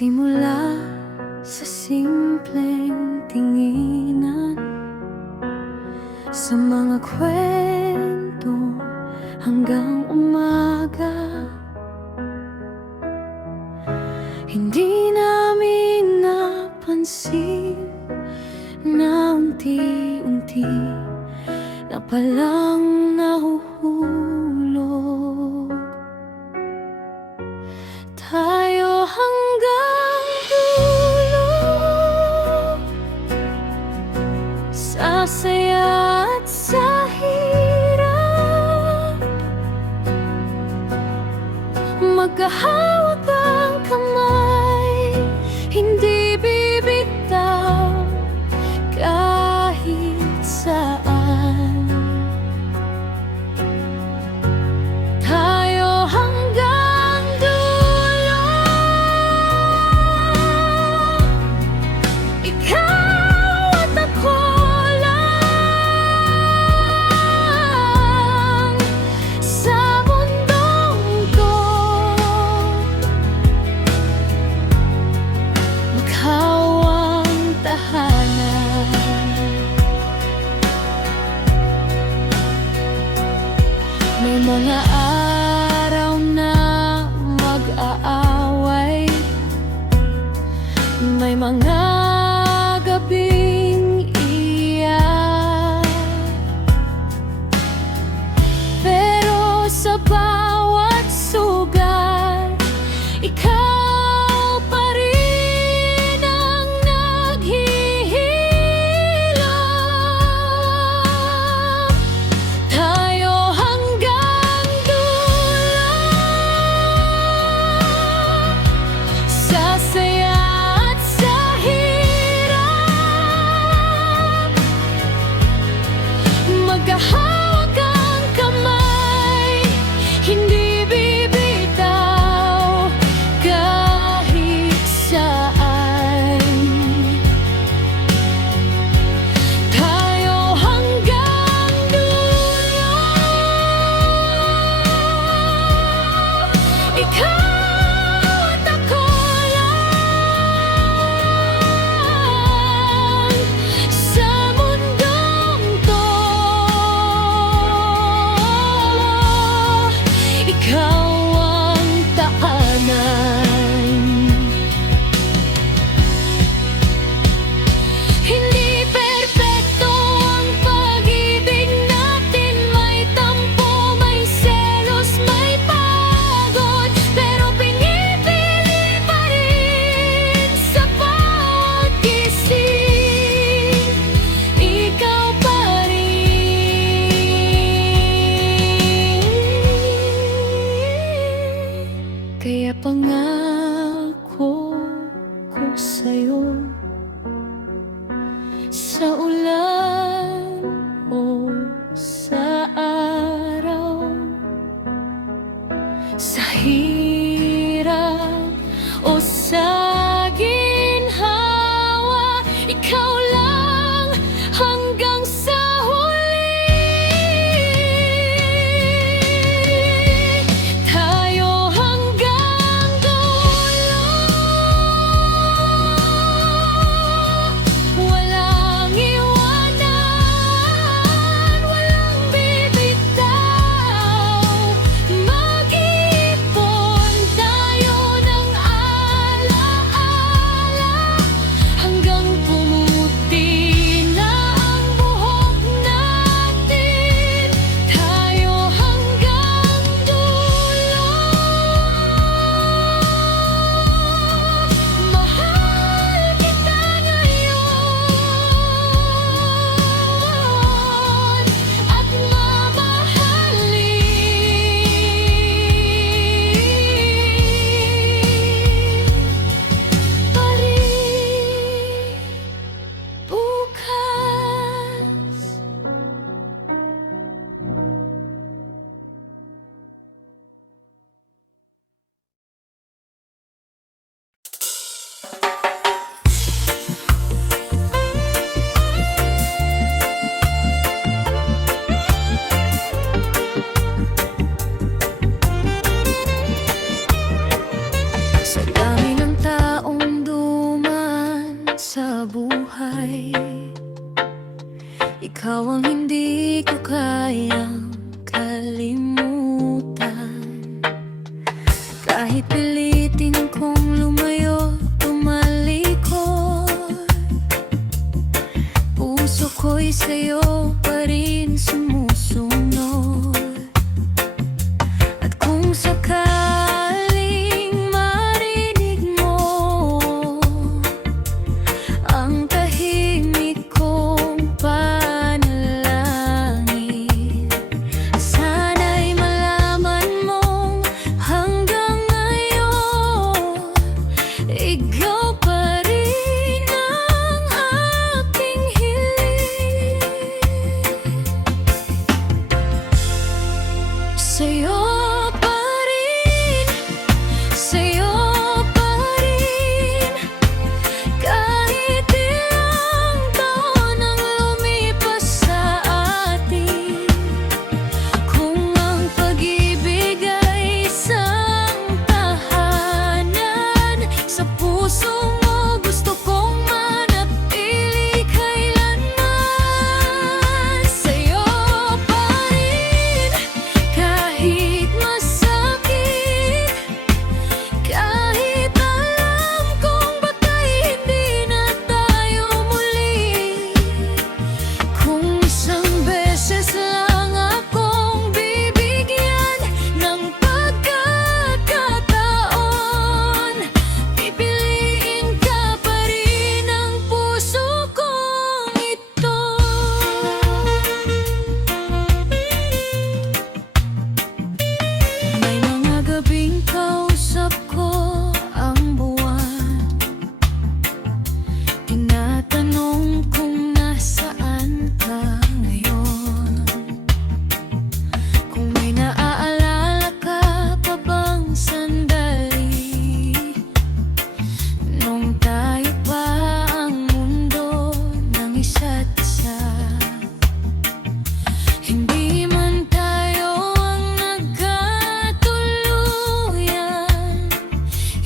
Simula sa simpleng tinginan, sa mga kwento hanggang umaga. Hindi namin napansin na unti-unti na palang nahuhulog tayo hanggang dulo, sa saya at sa hirap, magkahawak ang kamay, hindi bibitaw kahit saan. Tayo hanggang dulo, ikaw at ako lang sa mundong to, maghawang tahanan. May mga araw na mag-aaway, may mga gabing iyak, pero sa bawat sugat, ikaw pa rin ang naghihilom. Tayo hanggang dulo, sa saya at sa hirap, magkahawak ang kamay, hindi bibitaw kahit saan. Tayo hanggang dulo, ikaw at ako lang sa mundong to, ikaw ang tahanan. Hindi perpekto ang pag-ibig natin, may tampo, may selos, may pagod, pero pinipili pa rin sa bawat gising, ikaw pa rin. Kaya pangako ko sa'yo, sa ulan o sa araw, sa hirap o sa ginhawa, ikaw lang hanggang sa huli. Tayo hanggang dulo, walang iwanan. sa buhay. Ikaw ang hindi ko kayang kalimutan. Kahit pilitin kong lumayo, tumalikod, puso ko'y sa'yo pa rin sumusunod. At kung sakaling marinig mo ang tahimik kong panalangin, sana'y malaman mong hanggang ngayon ikaw pa rin ang aking hiling. Sa'yo pa rin, sa'yo pa rin, kahit ilang taon ang lumipas sa atin. Kung ang pag-ibig ay isang tahanan, sa puso mo gusto kong manatili kailanman. Sa'yo pa rin, kahit masakit, kahit alam kong baka'y hindi na tayo muli. Kung isang beses lang akong bibigyan ng pagkakataon, pipiliin ka pa rin ang puso kong ito. May mga gabing kausap ko ang buwan, tinatanong kung nasaan ka ngayon. Kung may naaalala ka pa bang sandali nung tayo pa ang mundo ng isa't isa. Hindi man tayo ang nagkatuluyan,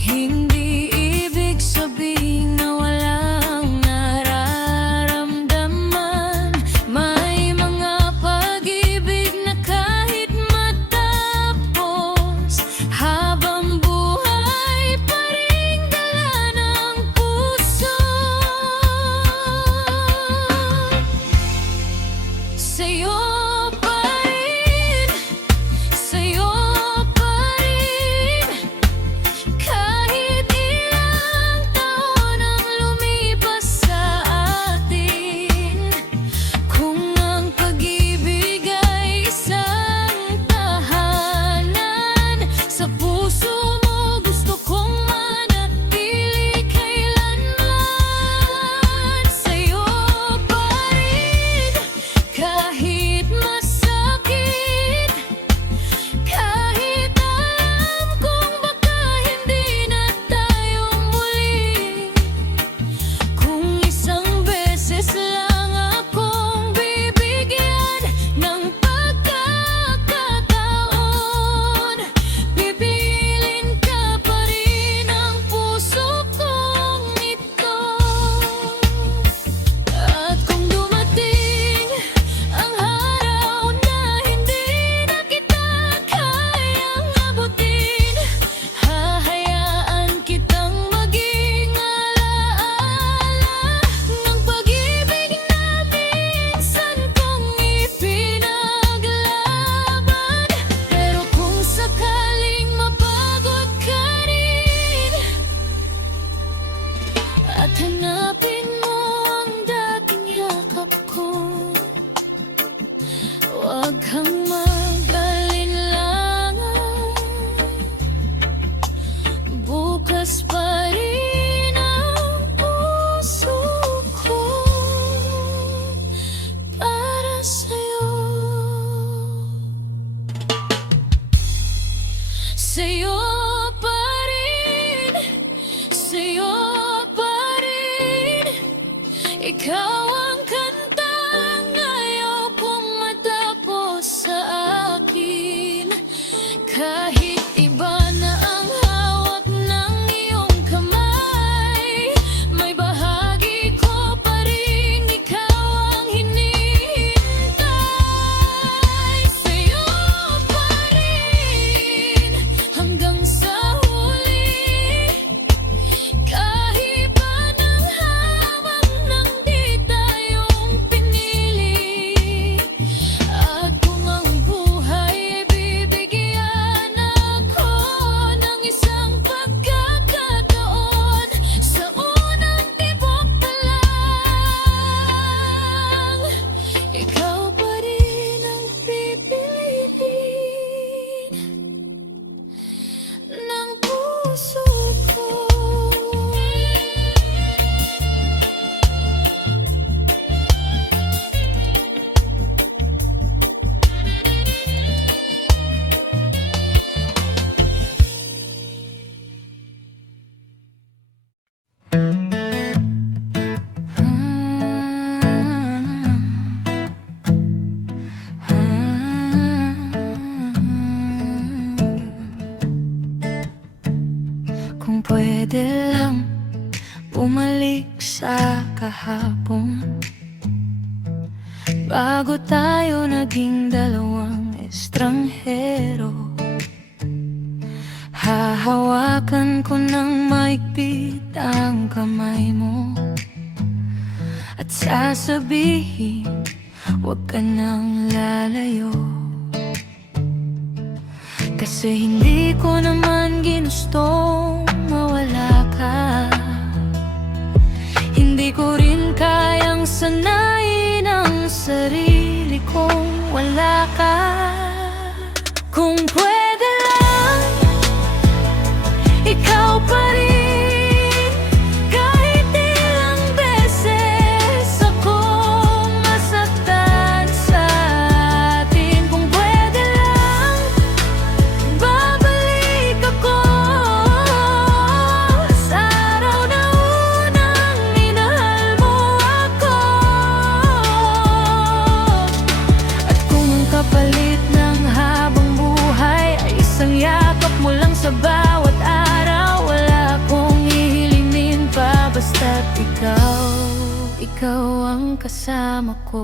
hindi ibig sabihin na walang nararamdaman. May mga pag-ibig na kahit matapos, habang buhay pa rin dala ng puso. Sa'yo pa rin, sa'yo pa rin, kahit ilang taon ang lumipas sa atin. Kung ang pag-ibig ay isang tahanan, sa puso mo gusto kong manatili kailanman. Sa'yo pa rin, kahit masakit, kahit alam kong baka hindi na tayo muli. Kung isang beses lang akong bibigyan ng pagkakataon, pipiliin ka pa rin ang puso kong ito. At kung dumating ang araw na hindi na kita kayang abutin, hahayaan kitang maging alaala ng pag-ibig na minsan kong ipinaglaban. Pero kung sakaling mapagod ka rin at hanapin mo ang dating yakap ko, huwag kang mag-alinlangan. Bukas pa rin ang puso ko para sa'yo. Sa'yo pa rin, sa'yo pa rin, ikaw ang kantang ayaw kong matapos sa akin. Kahit iba na ang hawak ng iyong kamay, may bahagi sa kahapon, bago tayo naging dalawang estranghero. Hahawakan ko ng maigpit ang kamay mo at sasabihin, huwag ka nang lalayo. Kasi hindi ko naman ginustong mawala ka. Hindi ko rin kayang sanayin ang sarili kong wala ka. Kung pwede lang, ikaw pa rin. Kahit ilang beses akong masaktan sa atin. Kung pwede lang, babalik ako sa araw na unang minahal mo ako. At kung ang kapalit ng habang buhay ay isang yakap mo lang sa bawat araw, wala akong hihilingin pa basta't ikaw ang kasama ko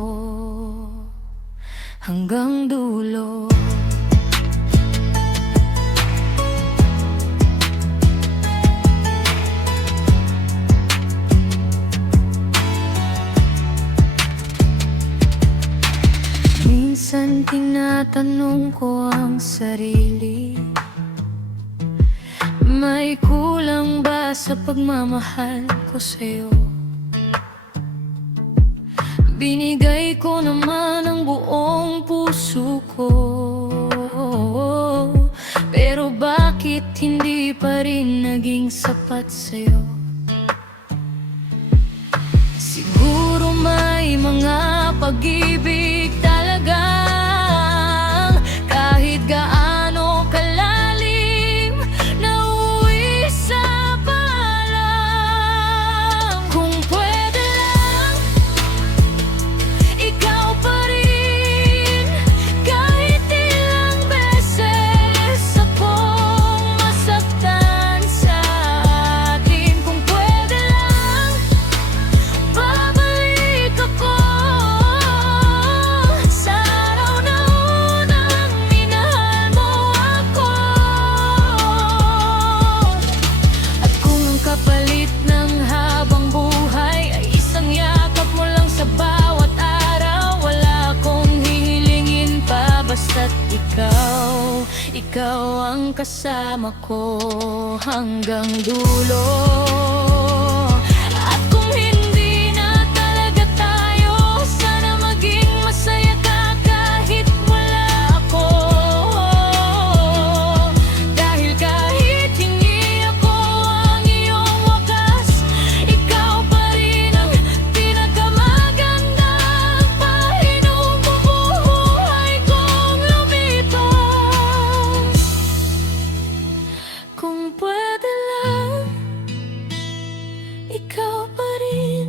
hanggang dulo. Minsan tinatanong ko ang sarili, may kulang ba sa pagmamahal ko sa'yo? Binigay ko naman ang buong puso ko, pero bakit hindi pa rin naging sapat sa'yo? Siguro may mga pag-ibig talagang kahit gaano kalalim nauwi sa paalam. Kung pwede lang, ikaw pa rin. Kahit ilang beses akong masaktan sa atin. Kung pwede lang, babalik ako sa araw na unang minahal mo ako. At kung ang kapalit ng habang buhay ay isang yakap mo lang sa bawat araw, wala akong hihilingin pa basta't ikaw ang kasama ko hanggang dulo. At kung hindi na talaga tayo, sana maging masaya ka kahit wala ako. Dahil kahit hindi ako ang iyong wakas, ikaw pa rin ang pinakamagandang pahinong bubuhay kong lumipas. Kung pwede lang, ikaw pa rin.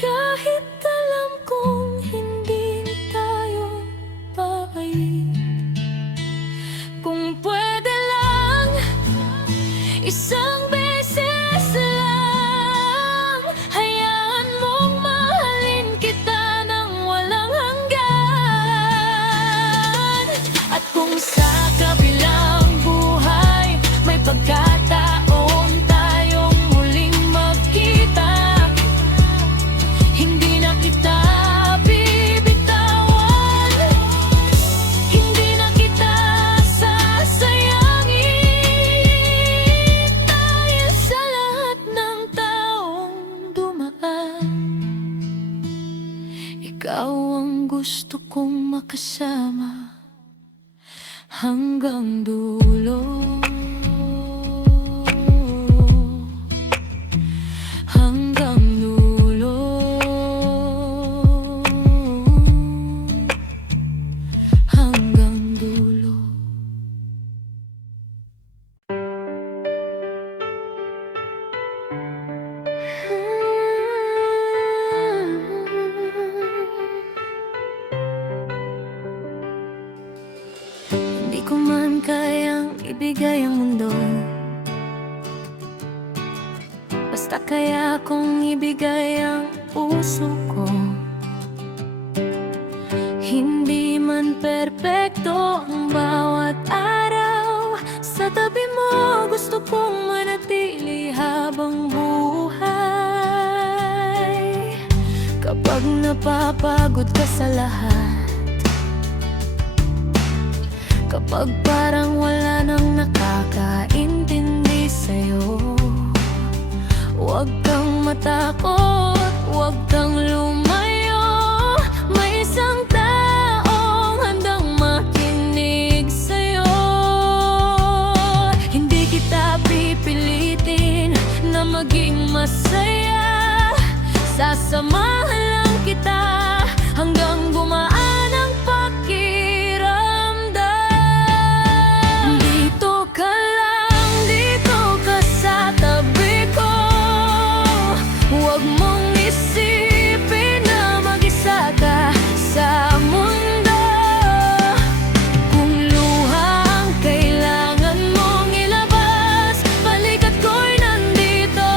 Kahit alam kong hindi tayo babalik. Kung pwede lang, isang beses lang, hayaan mong mahalin kita ng walang hanggan. At kung sa kabilang buhay may pagkataon tayong muling magkita, hindi na kita bibitawan, hindi na kita sasayangin. Dahil sa lahat ng taong dumaan, ikaw ang gusto kong makasama hanggang dulo. Hanggang dulo. Hanggang dulo. Hindi ko man kayang ibigay kong ibigay ang puso ko. Hindi man perpekto ang bawat araw, sa tabi mo gusto kong manatili habang buhay. Kapag napapagod ka sa lahat, kapag parang wala nang nakakaintindi sa'yo, huwag kang matakot, huwag kang lumayo. May isang taong handang makinig sa'yo. Hindi kita pipilitin na maging masaya, sasamahan lang kita hanggang gumaan ang pakiramdam. Dito ka lang, dito ka sa tabi ko. Huwag mong isipin na mag-isa ka sa mundo. Kung luha ang kailangan mong ilabas, balikat ko'y nandito.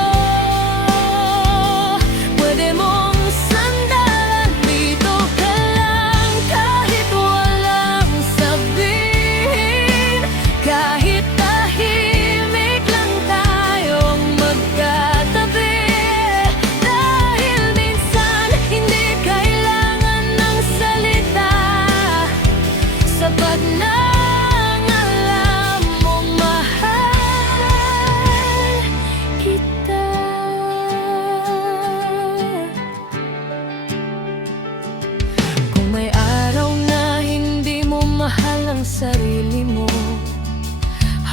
Pwede mong sandalan, dito ka lang kahit walang sabihin. Kahit tahimik lang tayong magkatabi. Dahil minsan hindi kailangan ng salita, sapat na ang alam mong mahal kita. Kung may araw na hindi mo mahal ang sarili mo,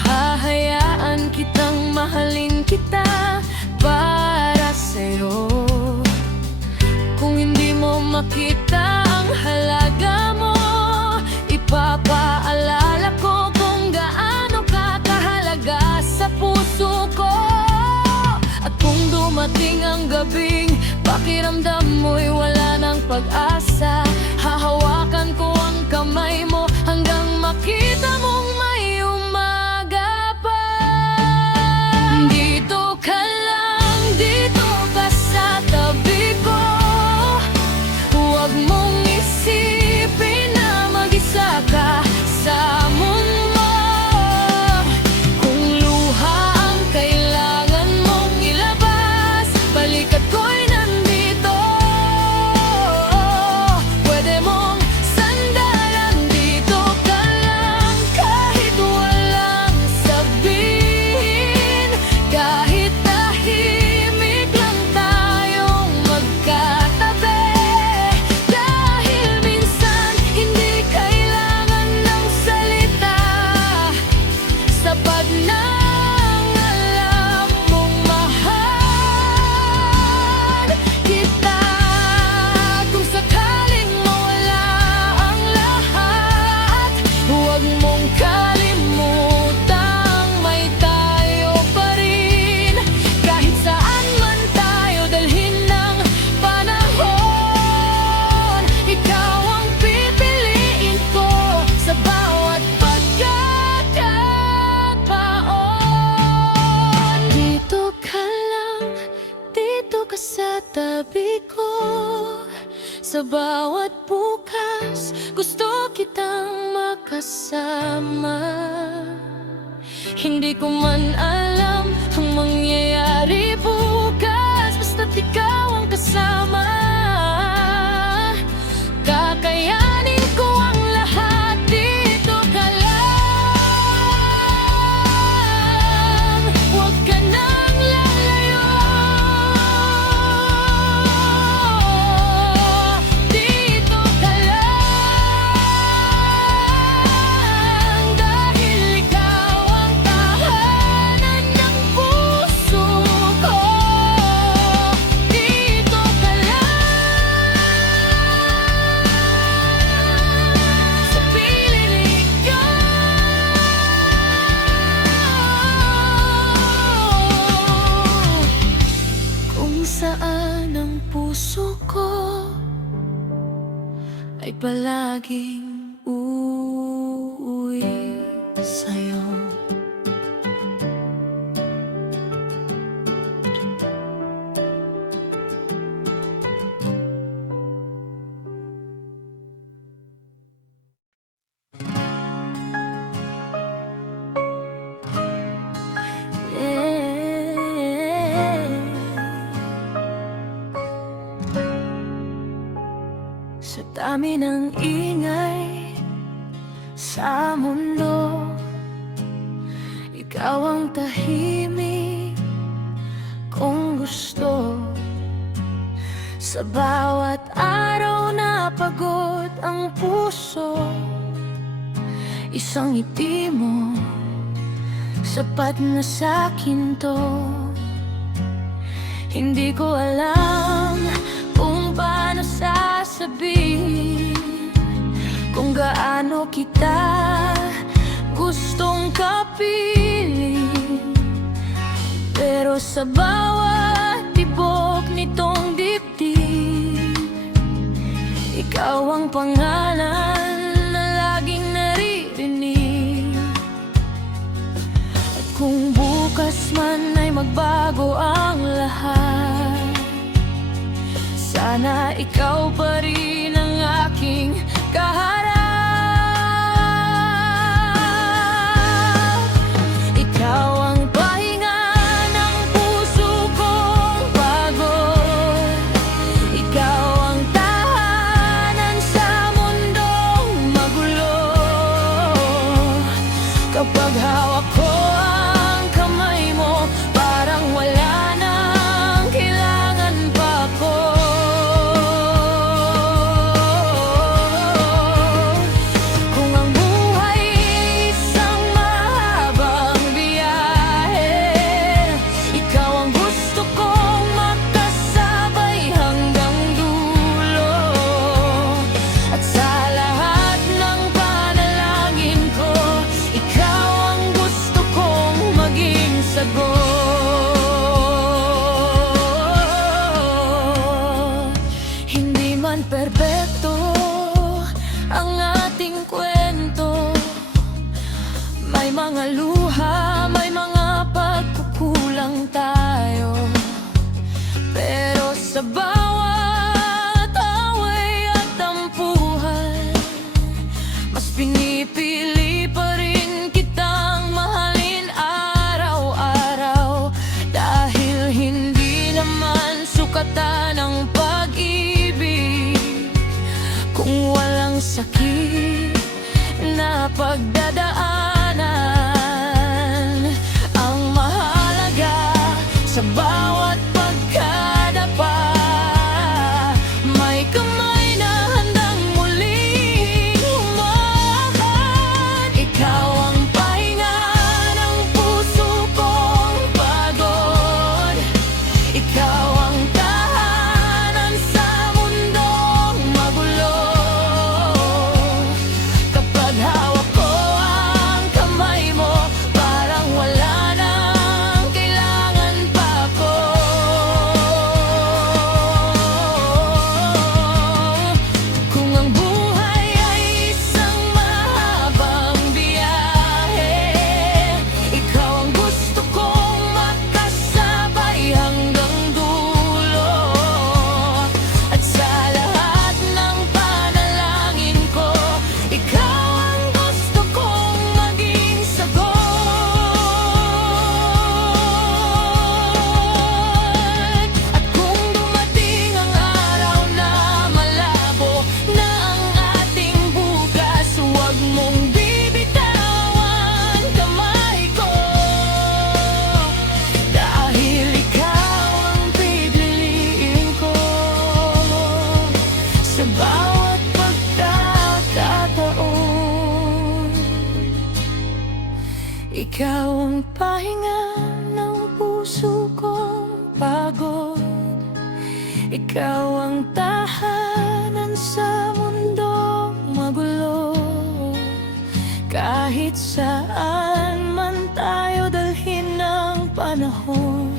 hahayaan kitang mahalin kita para sa'yo. Kung hindi mo makita ang halaga mo, ipapaalala ko kung gaano ka kahalaga sa puso ko. At kung dumating ang gabing pakiramdam mo'y wala ng pag-asa, hahawakan ko ang kamay mo hanggang makita mong may umaga pa. Dito ka lang, dito ka sa tabi ko. Huwag mong isipin na mag-isa ka sa mundo. Kung luha ang kailangan mong ilabas, balikat ko'y nandito. Pwede mong sandalan, dito ka lang kahit walang sabihin. Kahit tahimik lang tayong magkatabi. Dahil minsan hindi kailangan ng salita, sapat na ang alam mong mahal kita. Kung sakaling mawala ang lahat, huwag mong kalimutang may tayo pa rin. Kahit saan man tayo dalhin ng panahon, ikaw ang pipiliin ko sa bawat pagkakataon. Dito ka lang, dito ka sa tabi ko. Sa bawat bukas, gusto kitang makasama. Hindi ko man alam ang mangyayari bukas, basta't ikaw ang kasama. Kakayanin ko ang lahat, dito ka lang. Huwag ka nang lalayo. Dito ka lang, dahil ikaw ang tahanan ng puso ko. Dito ka lang sa piling ko. Kung saan ang puso ko ay palaging uuwi. sa'yo. Sa dami ng ingay sa mundo, ikaw ang tahimik kung gusto. Sa bawat araw na pagod ang puso, isang ngiti mo sapat na sa'kin to. Hindi ko alam kung paano sasabihin kung gaano kita gustong kapiling, pero sa bawat tibok nitong dibdib, ikaw ang pangalan na laging naririnig. At kung bukas man ay magbago ang lahat, sana ikaw pa rin ang aking kaharap. Ikaw ang pahinga ng puso kong pagod. Ikaw ang tahanan sa mundong magulo. Kapag hawak ko ang kamay mo, parang wala nang kailangan pa ko. Kung ang buhay isang mahabang biyahe, ikaw ang gusto kong makasabay hanggang dulo. At sa lahat ng panalangin ko, ikaw ang gusto kong maging sagot. Hindi man perpekto ang ating kwento, may mga luha, may mga pagkukulang tayo. Pero sa bawat away at tampuhan, mas pinipili pa rin kitang mahalin araw-araw. Dahil hindi naman sukatan ang pag-ibig kung walang sakit na pagdadaanan. Ang mahalaga sa bawat pagkadapa, may kamay na handang muling humahan. Ikaw ang pahinga ng puso kong pagod. Ikaw ang tahanan sa mundong magulo. Kapag hawak ko ang kamay mo, parang wala nang kailangan pa ko. Kung ang buhay ay isang mahabang biyahe, ikaw ang gusto kong makasabay hanggang dulo. At sa lahat ng panalangin ko, ikaw ang gusto kong maging sagot. At kung dumating ang araw na malabo na ang ating bukas, huwag mong bibitawan kamay ko. Dahil ikaw ang pipiliin ko sa bawat pagkakataon. Ikaw ang pahinga ng puso kong pagod. Ikaw ang tahanan sa mundong magulo. Kahit saan man tayo dalhin ng panahon,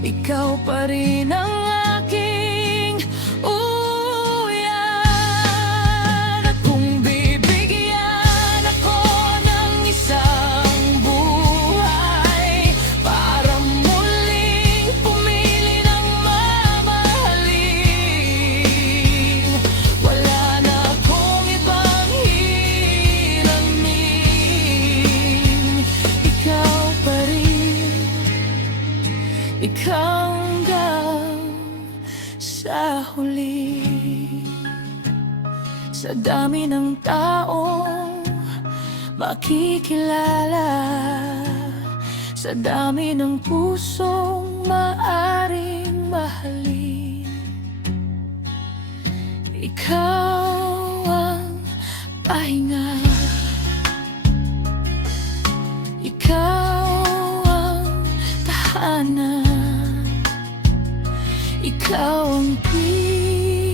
ikaw pa rin ang aking uyan. At kung bibigyan ako ng isang buhay para muling pumili ng mamahalin, wala na akong ibang hiramin. Ikaw pa rin, ikaw hanggang sa huli. Sa dami ng taong makikilala, sa dami ng pusong maaring mahalin, ikaw ang pahinga, ikaw ang tahanan, ikaw ang pipiliin.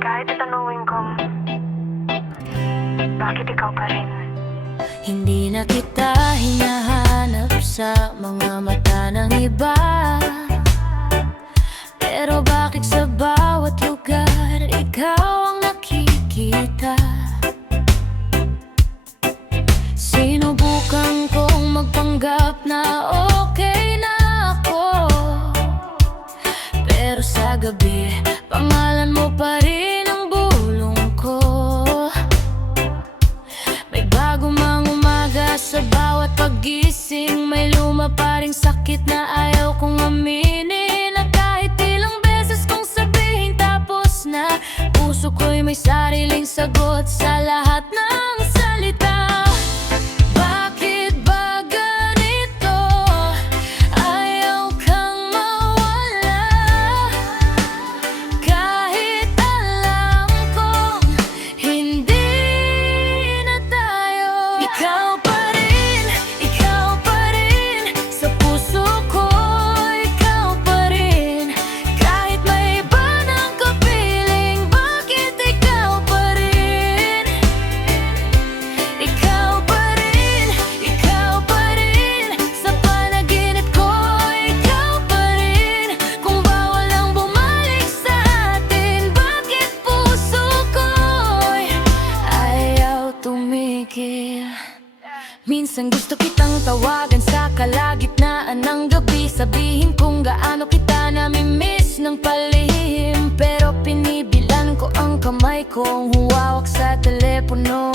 Kahit itanungin ko, bakit ikaw pa rin? Hindi na kita hinahanap sa mga mata ng iba, pero bakit sa bawat lugar ikaw ang nakikita? Sinubukan kong magpanggap na okay na ako, pero sa gabi pangalan mo pa rin ang bulong ko. May bago mang umaga sa bawat paggising, may luma pa ring sakit na ayaw kong aminin, at kahit ilang beses kong sabihin tapos na, puso ko'y may sariling sagot sa lahat ng salita. Bakit ba ganito? Ayaw kang mawala, kahit alam kong hindi na tayo. Ikaw pa rin sa puso ko, ikaw pa rin. Kahit may iba ng kapiling, bakit ikaw pa rin? Ikaw pa rin sa panaginip ko, ikaw pa rin. Kung bawal ang bumalik sa atin, bakit puso ko'y ayaw tumigil? Minsan gusto kitang tawagan sa kalagitnaan ng gabi, sabihin kung gaano kita nami-miss ng palihim, pero pinibilan ko ang kamay kong huwawak sa telepono,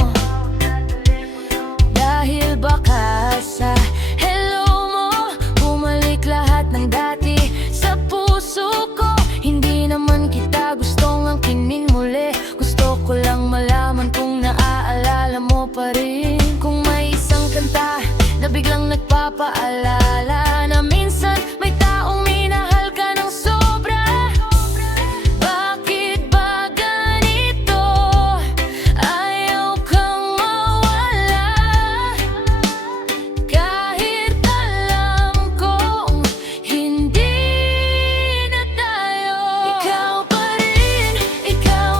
dahil baka sa hello mo bumalik lahat ng dati sa puso ko. Hindi naman kita gustong angkinin muli, gusto ko lang malaman kung naaalala mo pa rin. Kung may isang kanta na biglang nagpapaalala na minsan may taong minahal ka ng sobra. Bakit ba ganito? Ayaw kang mawala, kahit alam kong hindi na tayo. Ikaw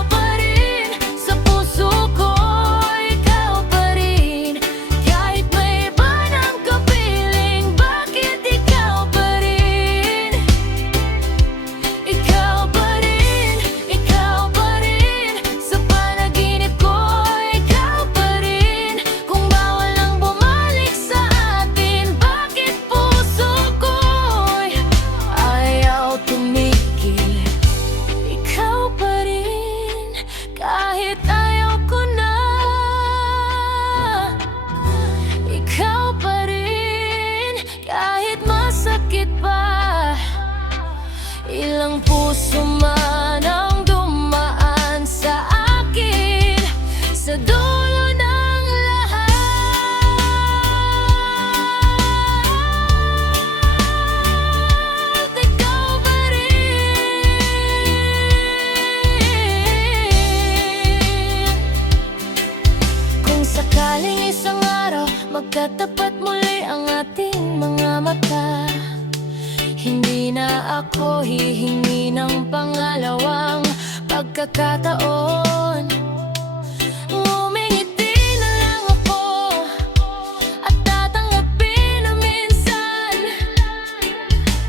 pa rin sa puso ko, ikaw pa rin. Kahit may iba ng kapiling, bakit ikaw pa rin? Ikaw pa rin sa panaginip ko, ikaw pa rin. Kung bawal ang bumalik sa atin, bakit puso ko'y ayaw tumigil? Ikaw pa rin kahit ayaw ko na, ikaw pa rin kahit masakit pa. Ilang puso man ang dumaan sa akin, sa dulo ng lahat, ikaw pa rin. Kung sakaling isang araw magkatapat muli ang ating mga mata, hindi na ako hihingi ng pangalawang pagkakataon. Ngumingiti na lang ako at tatanggapin na minsan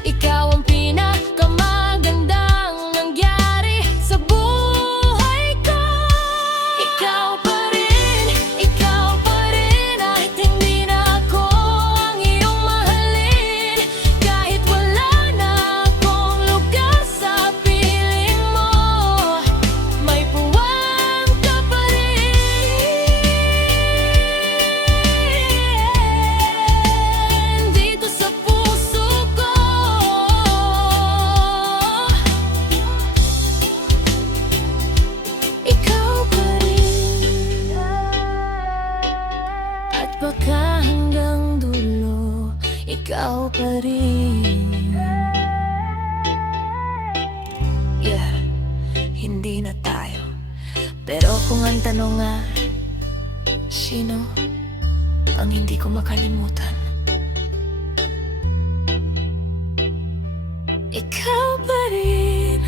ikaw ang pinakamagandang nangyari sa buhay ko. Ikaw pa rin kahit hindi na ako ang iyong mahalin, kahit wala na akong lugar sa piling. pa rin. Yeah, hindi na tayo. Pero kung ang tanong nga, sino ang hindi ko makalimutan? Ikaw pa rin.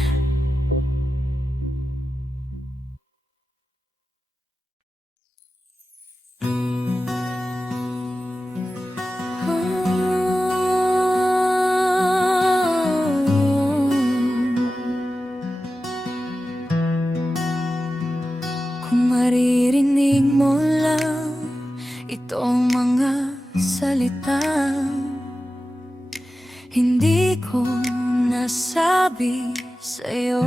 Kung maririnig mo lang itong mga salita, hindi ko nasabi sa'yo.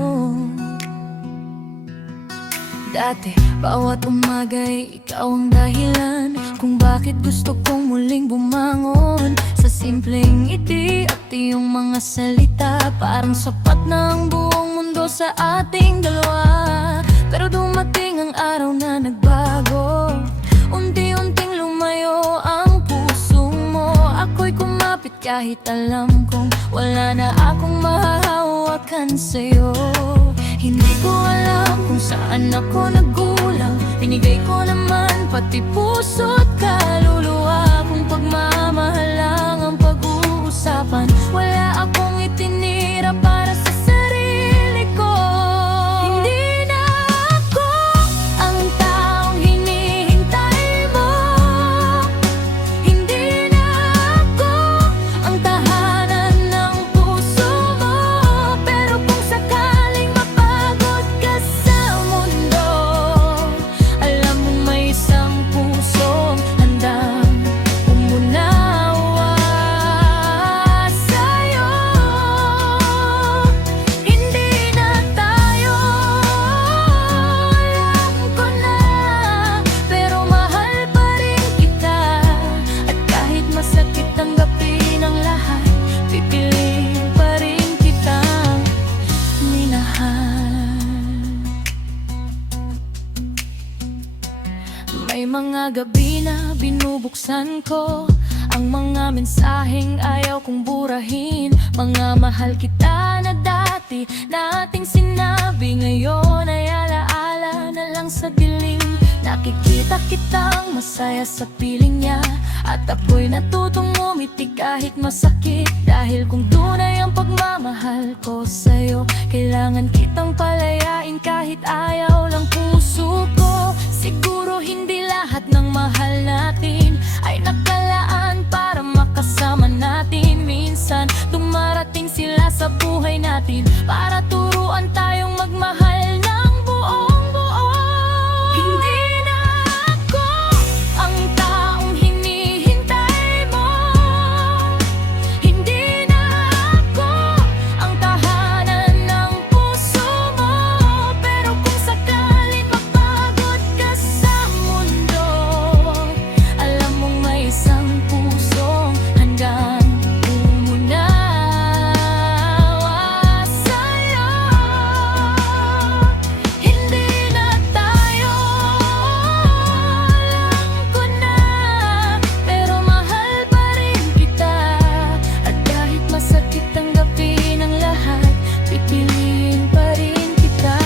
Dati, bawat umaga'y ikaw ang dahilan kung bakit gusto kong muling bumangon. Sa simpleng ngiti at iyong mga salita, parang sapat na ang buong mundo sa ating dalawa. Pero dumating ang araw na nagbago, unti-unting lumayo ang puso mo. Ako'y kumapit kahit alam kong wala na akong mahahawakan sa'yo. Hindi ko alam kung saan ako nagkulang, binigay ko naman pati puso at kaluluwa. Kung pagmamahal lang ang pag-uusapan, wala akong itinira para sa sarili ko. Hindi na ako ang taong hinihintay mo, hindi na ako ang tahanan ng puso mo. Pero kung sakaling mapagod ka sa mundo, alam mong may isang pusong handang umunawa sa'yo. Hindi na tayo, alam ko na, pero mahal pa rin kita. At kahit masakit tanggapin ang lahat, pipiliin pa rin kitang minahal. May mga gabi na binubuksan ko ang mga mensaheng ayaw kong burahin. Mga mahal kita na dati nating sinabi, ngayon ay alaala na lang sa dilim. Nakikita kitang masaya sa piling niya, at ako'y natutong umiti kahit masakit. Dahil kung tunay ang pagmamahal ko sa'yo, kailangan kitang palayain kahit ayaw lang puso ko. Siguro hindi lahat ng mahal natin ay nakalaan para makasama natin. Minsan dumarating sila sa buhay natin para turuan tayong magmahal ng buong buo. Hindi na ako ang taong hinihintay mo, hindi na ako ang tahanan ng puso mo. Pero kung sakaling mapagod ka sa mundo, alam mong may isang pusong handang umunawa sa'yo. Hindi na tayo, alam ko na, pero mahal pa rin kita. At kahit masakit tanggapin ang lahat, pipiliin pa rin kita.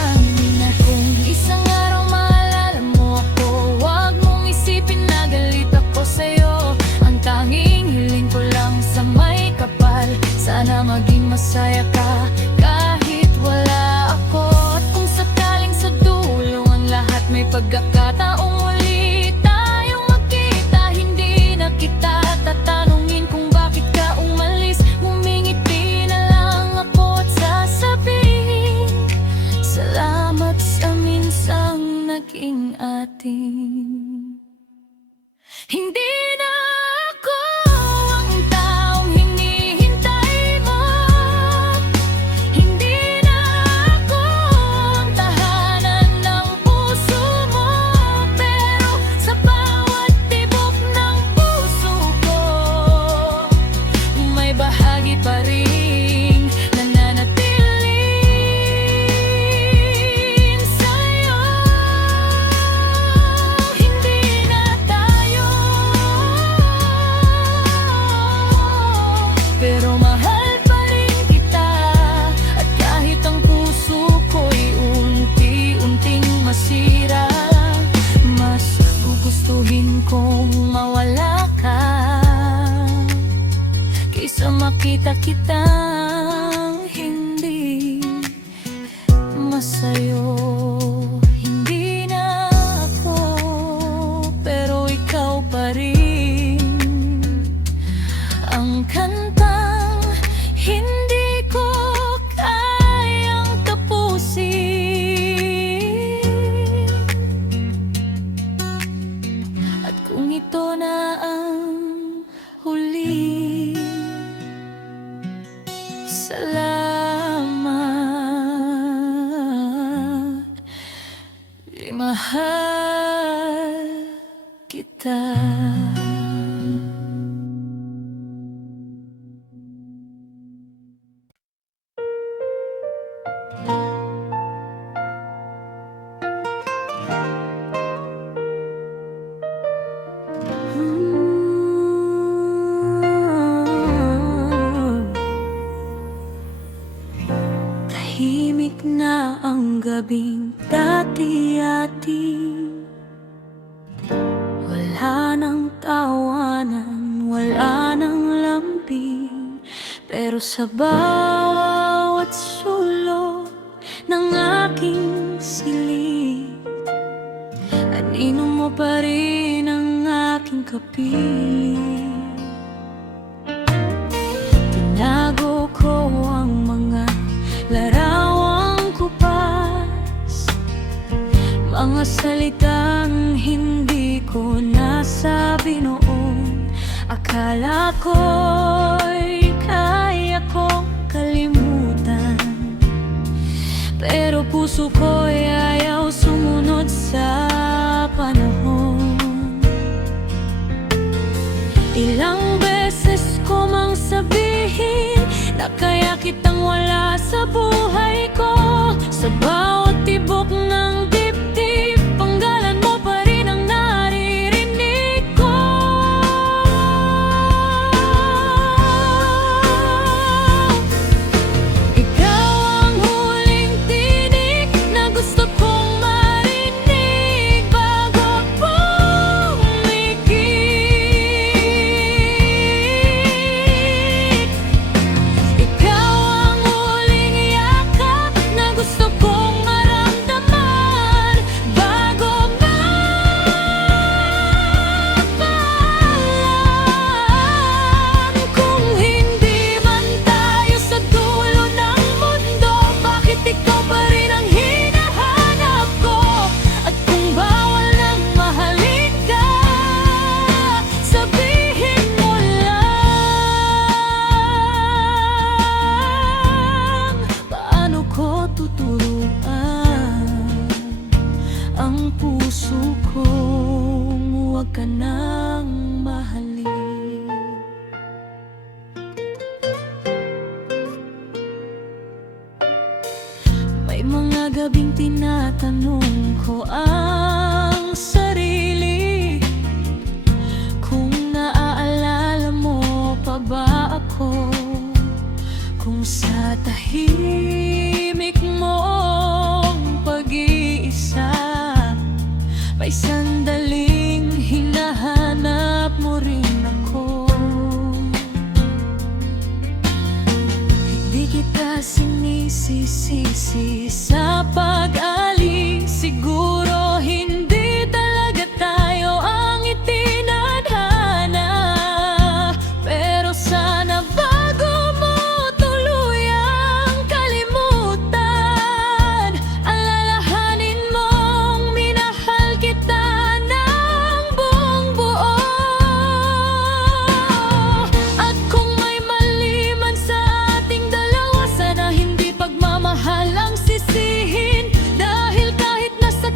Na kung isang araw maalala mo ako, huwag mong isipin na galit ako sa'yo. Ang tanging hiling ko lang sa may kapal, sana maging masaya ka kahit wala ako. At kung sakaling sa dulo ang lahat may pagkakataong uli tayong magkita, hindi na kita tatanungin kung bakit ka umalis. Ngumingiti na lang ako at sasabihin, salamat sa minsang naging atin. Hindi na ako ang taong hinihintay mo, hindi na ako ang tahanan ng puso mo. pero mahal pa rin kita. At kahit ang puso ko'y unti-unting masira, mas gugustuhin kong mawala ka kaysa makita kitang hindi masayo. Hindi na ako, pero ikaw pa rin ang kantang hindi ko kayang tapusin. At kung ito na ang huli, salamat, mahal kita. Tahimik na ang gabing dati-ating, wala nang tawanan, wala nang lambing. Pero sa bawat sulok ng aking silid, anino mo pa rin ang aking kapiling. Tinago ko ang mga larawang kupas, mga salitang hindi ko nasabi noon. Akala ko'y kaya kong kalimutan, pero puso ko'y ayaw sumunod sa panahon. Ilang beses ko mang sabihin na kaya kitang wala sa buhay ko. Sa bawat tibok ng dibdib, panggalan mo pa rin ang naririnig ko. Ikaw ang huling tinig na gusto kong marinig bago pumikit. Ikaw ang huling yakap na gusto kong maramdaman bago magpaalam. Kung hindi man tayo sa dulo ng mundo, bakit ikaw pa rin ang hinahanap ko? At kung bawal nang mahalin ka, sabihin mo lang. Paano ko tuturuan ang puso kong huwag ka nang mahalin? May mga gabing tinatanong ko ang sarili, kung naaalala mo pa ba ako, kung sa tahimik mong pag-iisa may sandaling hinahanap mo rin ako. Hindi kita sinisisi sa pag-alis, siguro hindi talaga tayo ang itinadhana. Pero sana bago mo tuluyang kalimutan, alalahanin mong minahal kita ng buong buo. At kung may mali man sa ating dalawa, sana hindi pagmamahal ang sisihin, dahil kahit nasa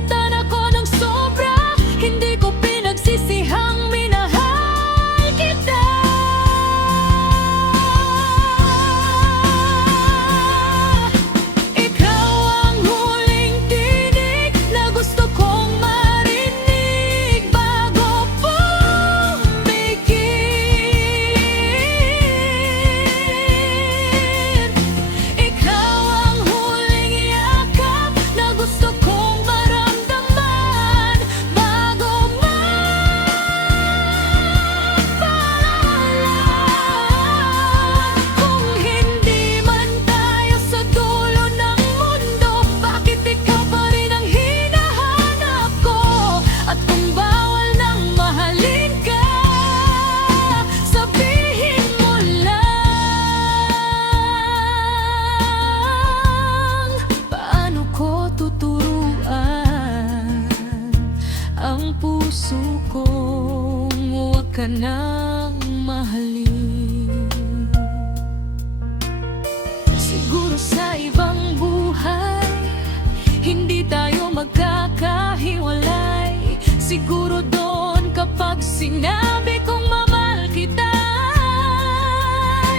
sinabi kong mamahal kita.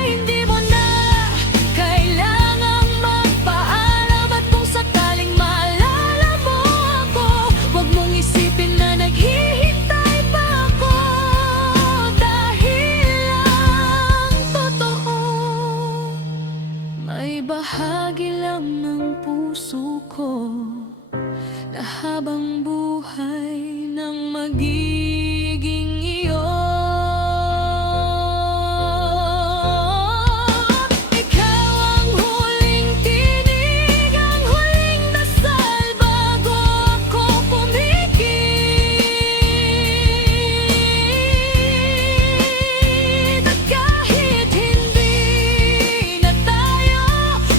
Hindi mo na kailangang magpaalam. At kung sakaling maalala mo ako, huwag mong isipin na naghihintay pa ako. Dahil lang totoo, may bahagi lang ng puso ko na habang buhay nang magiging iyo. Ikaw ang huling tinig, ang huling dasal bago ako pumikit. At kahit hindi na tayo,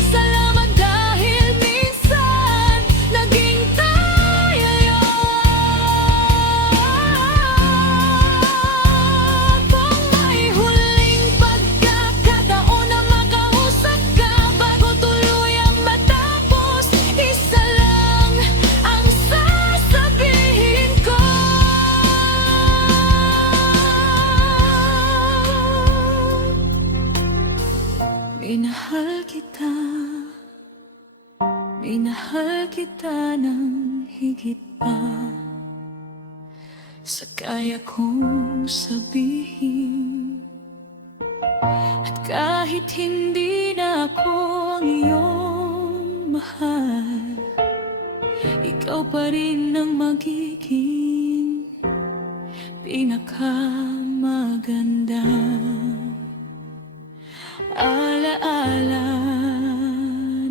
salamat dahil minsan naging tayo yun. Kung may huling pagkakataon na makausap ka bago tuluyang matapos, isa lang ang sasabihin ko. Minahal kita, minahal kita ng higit pa sa kaya kong sabihin. At kahit hindi na ako ang iyong mahal, ikaw pa rin ang magiging pinakamagandang alaala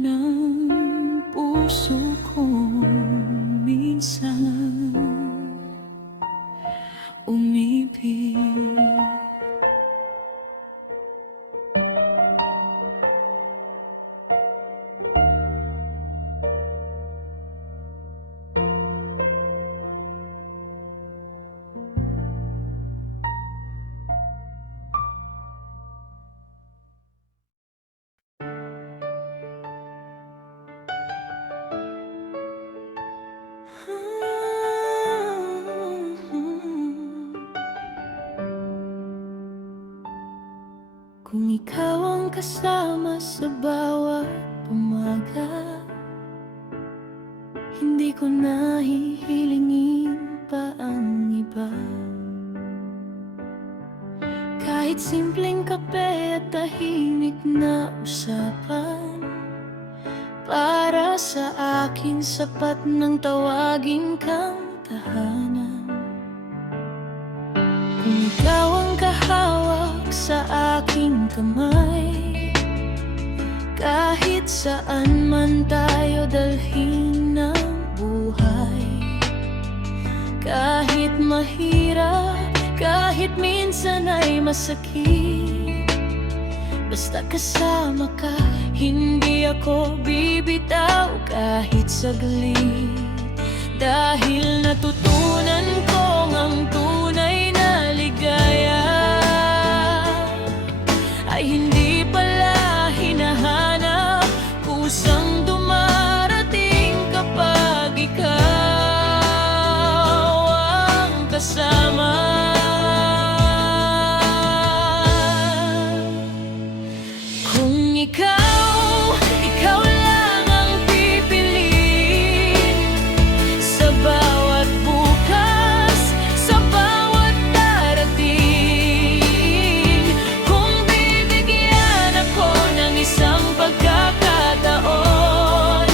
ng puso ko minsan umibig. Kung ikaw ang kasama sa bawat umaga, hindi ko na hihilingin pa ang iba. Kahit simpleng kape at tahimik na usapan, para sa akin sapat ng tawagin kang tahanan. Kung ikaw ang kahawak sa aking kamay, kahit saan man tayo dalhin ng buhay. Kahit mahirap, kahit minsan ay masakit, basta kasama ka, hindi ako bibitaw kahit saglit. Dahil natutunan kong ang tunay na ligaya ay hindi pala hinahanap, kusang dumarating kapag ikaw ang kasama. Kung ikaw lang ang pipiliin sa bawat bukas, sa bawat darating. Kung bibigyan ako ng isang pagkakataon,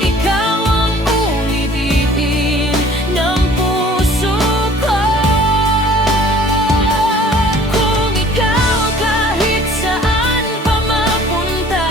ikaw ang ulitin ng puso ko. Kung ikaw kahit saan pa mapunta,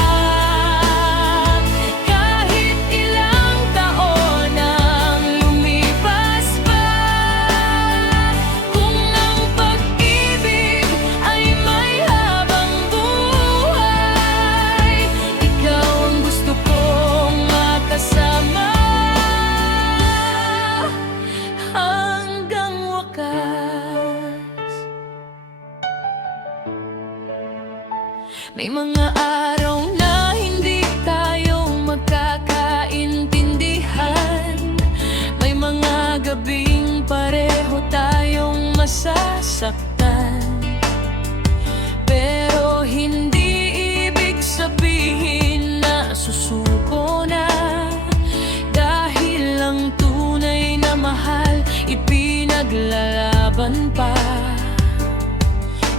maglalaban pa.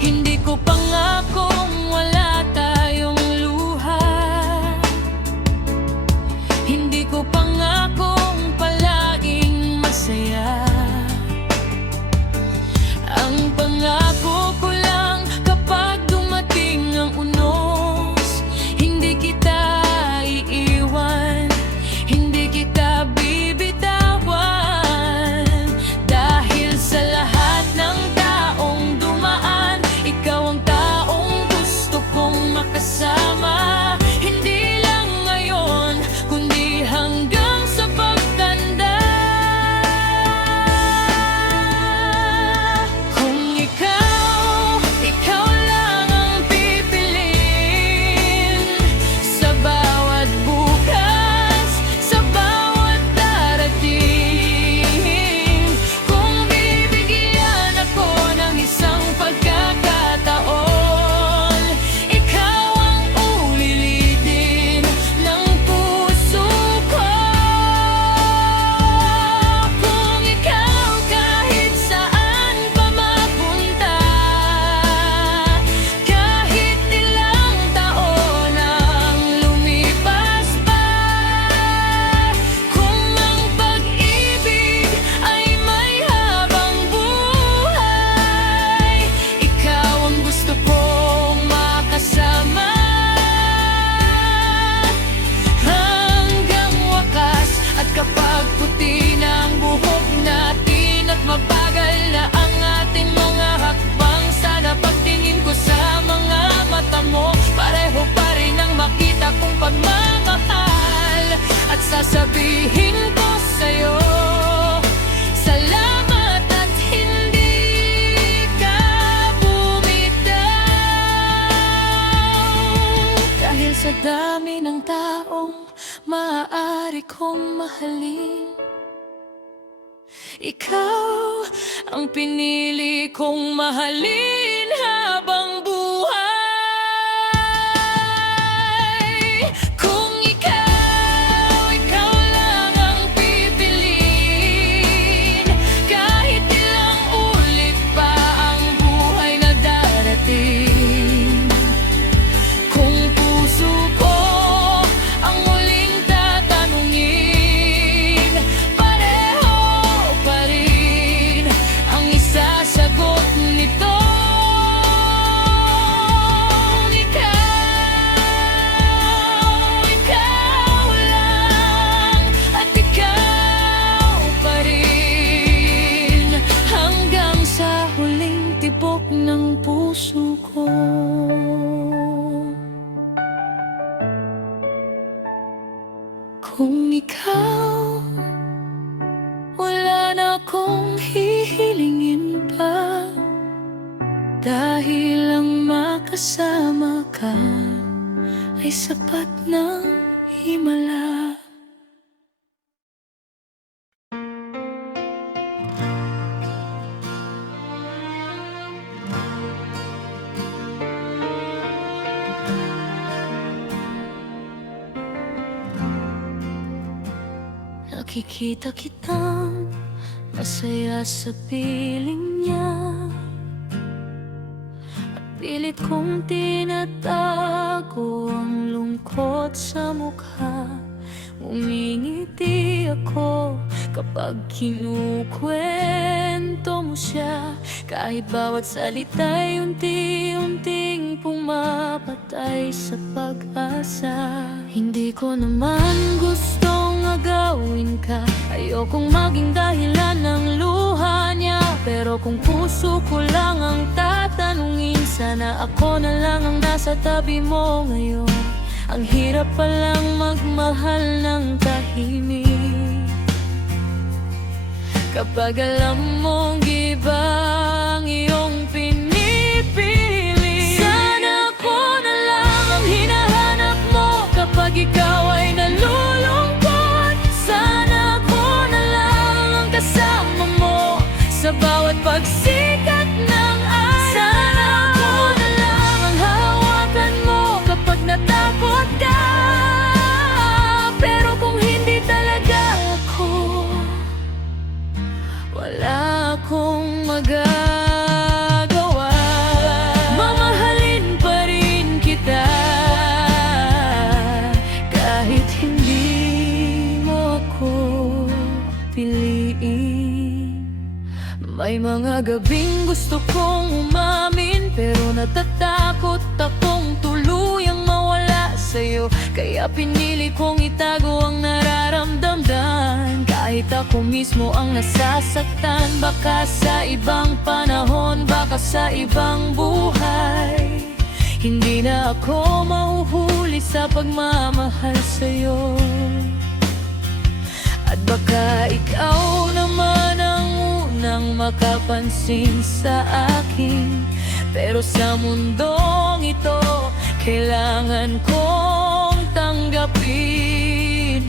Hindi ko pangakong wala tayong luha. Hindi ko pangakong palaging masaya. Ang pangako ko lang kapag dumating ang unos, hindi kita iiwan, hindi kita bibitawan. Dahil sa lahat ng taong dumaan, ikaw ang taong gusto kong makasama. Hindi lang ngayon, kundi hanggang sa pagtanda. Kung ikaw lang ang pipiliin sa bawat bukas, sa bawat darating. Kung bibigyan ako ng isang pagkakataon, ikaw ang ulilitin ng puso ko. Kung ikaw kahit saan pa mapunta, kahit ilang taon ang lumipas pa, kung ang pag-ibig ay may habang buhay, ikaw ang gusto kong makasama. Hanggang wakas, at kapag puti na ang buhok natin at mabagal na ang ating mga hakbang, sana pagtingin ko sa mga mata mo, pareho pa rin ang makita kong pagmamahal. At sasabihin ko sa'yo, salamat at hindi ka bumitaw. Dahil sa dami ng taong maaari kong mahalin, ikaw ang pinili kong mahalin habang buhay. Kung ikaw lang ang pipiliin, kahit ilang ulit pa ang buhay na darating. Kung puso ko ang muling tatanungin, pareho pa rin ang isasagot nito. Ikaw lang, at ikaw pa rin, hanggang sa huling tibok ng puso ko. Kung ikaw, wala na akong hihilingin pa, dahil ang makasama ka ay sapat ng himala. Nakikita kitang masaya sa piling niya, at pilit kong tinatago ang lungkot sa mukha. Umingiti ako kapag kinukwento mo siya, kahit bawat salita'y unti-unting pumapatay sa pag-asa. Hindi ko naman gustong agawin ka, ayokong maging dahilan ng luha niya. Pero kung puso ko lang ang tatanungin, sana ako na lang ang nasa tabi mo ngayon. Ang hirap palang magmahal ng tahimik, kapag alam mong iba ang iyong pinipili. Sana ako na lang ang hinahanap mo kapag ikaw ay nalulungkot. Sana ako na lang ang kasama mo sa bawat pagsikat ng araw. Sana ako na lang ang hawakan mo kapag natakot ka. Pero kung hindi talaga ako, wala akong May mga gabing gusto kong umamin, pero natatakot akong tuluyang mawala sa'yo. Kaya pinili kong itago ang nararamdaman, kahit ako mismo ang nasasaktan. Baka sa ibang panahon, baka sa ibang buhay, hindi na ako mahuhuli sa pagmamahal sa'yo. At baka ikaw naman ang unang makapansin sa akin, pero sa mundong ito, kailangan kong tanggapin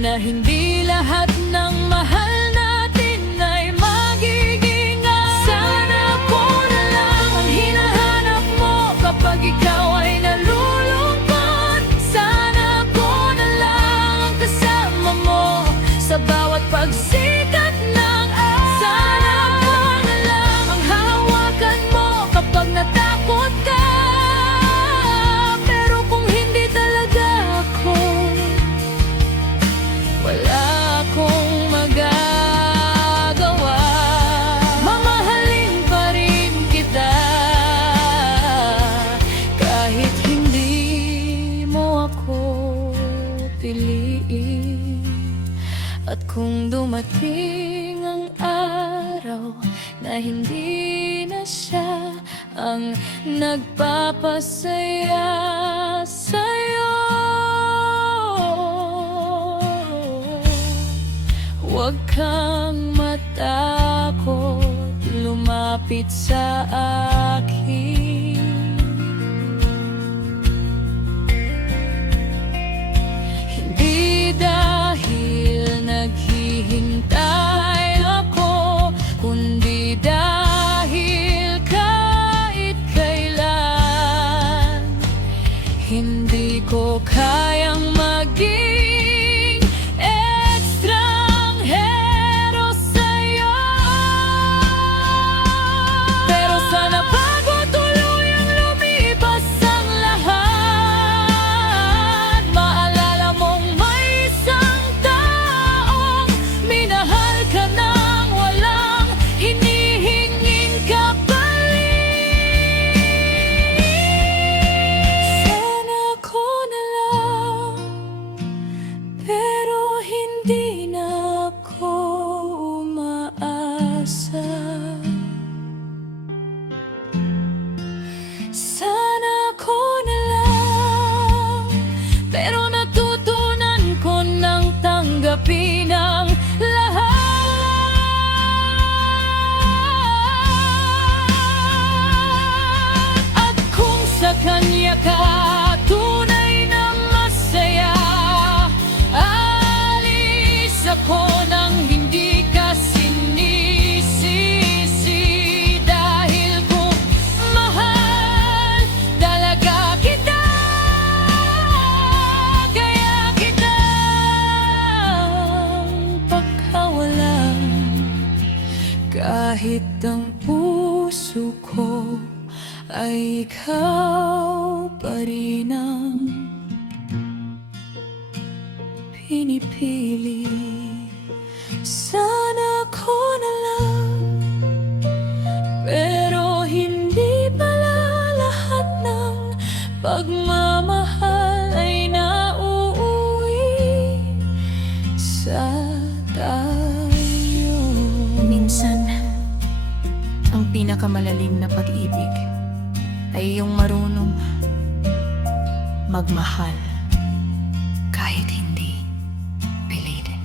na hindi lahat ng mahal natin ay magiging sana ako na lang ang hinahanap mo kapag ikaw ay nalulungkot. Sana ako na lang ang kasama mo sa bawat pagsikat ng araw. Sana ako na lang ang hahawakan mo kapag natakot ka. Pero kung hindi talaga ako, wala akong magagawa. Mamahalin pa rin kita kahit hindi mo ako piliin. At kung dumating ang araw na hindi na siya ang nagpapasaya sa'yo, huwag kang matakot lumapit sa akin. Hindi dahil naghihintay ako, kundi dahil kahit kailan hindi ko kayang maging ekstranghero sa'yo. Pero sana bago tuluyang lumipas ang lahat, maalala mong may isang taong minahal ka nang walang hinihinging kapalit. Sana ako na lang, pero hindi na ako umaasa. Sana ako na lang, pero natutunan ko nang tanggapin ang lahat. At kung sa kanya ka tunay na masaya, alis ako nang hindi ka sinisisi. Dahil kung mahal talaga kita, kaya kitang pagkawalan. Kahit ang puso ko ay ikaw pa rin ang pinipili. Sana ako na lang, pero hindi pala lahat ng pagmamahal ay nauuwi sa tayo. Minsan, ang pinakamalalim na pag-ibig ay yung marunong magmahal kahit hindi pilitin.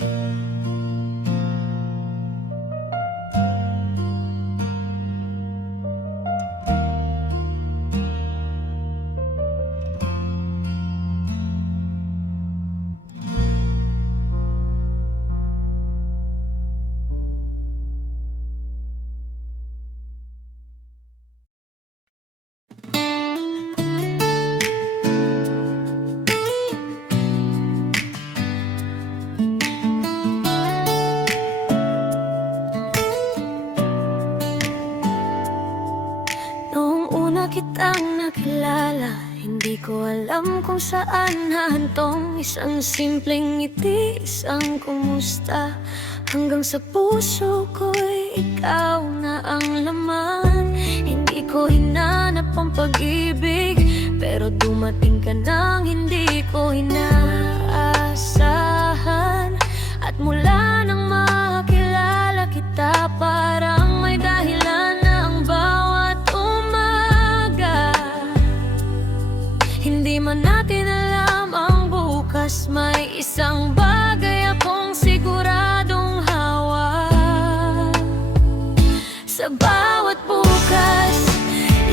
kitang nakilala, hindi ko alam kung saan hahantong isang simpleng ngiti, isang kumusta, hanggang sa puso ko'y ikaw na ang laman. Hindi ko hinanap ang pag-ibig, pero dumating ka nang hindi ko inaasahan. At mula nang makilala kita, parang may dahilan na ang bawat umaga. Hindi man natin alam ang bukas, may isang bagay akong siguradong hawak. Sa bawat bukas,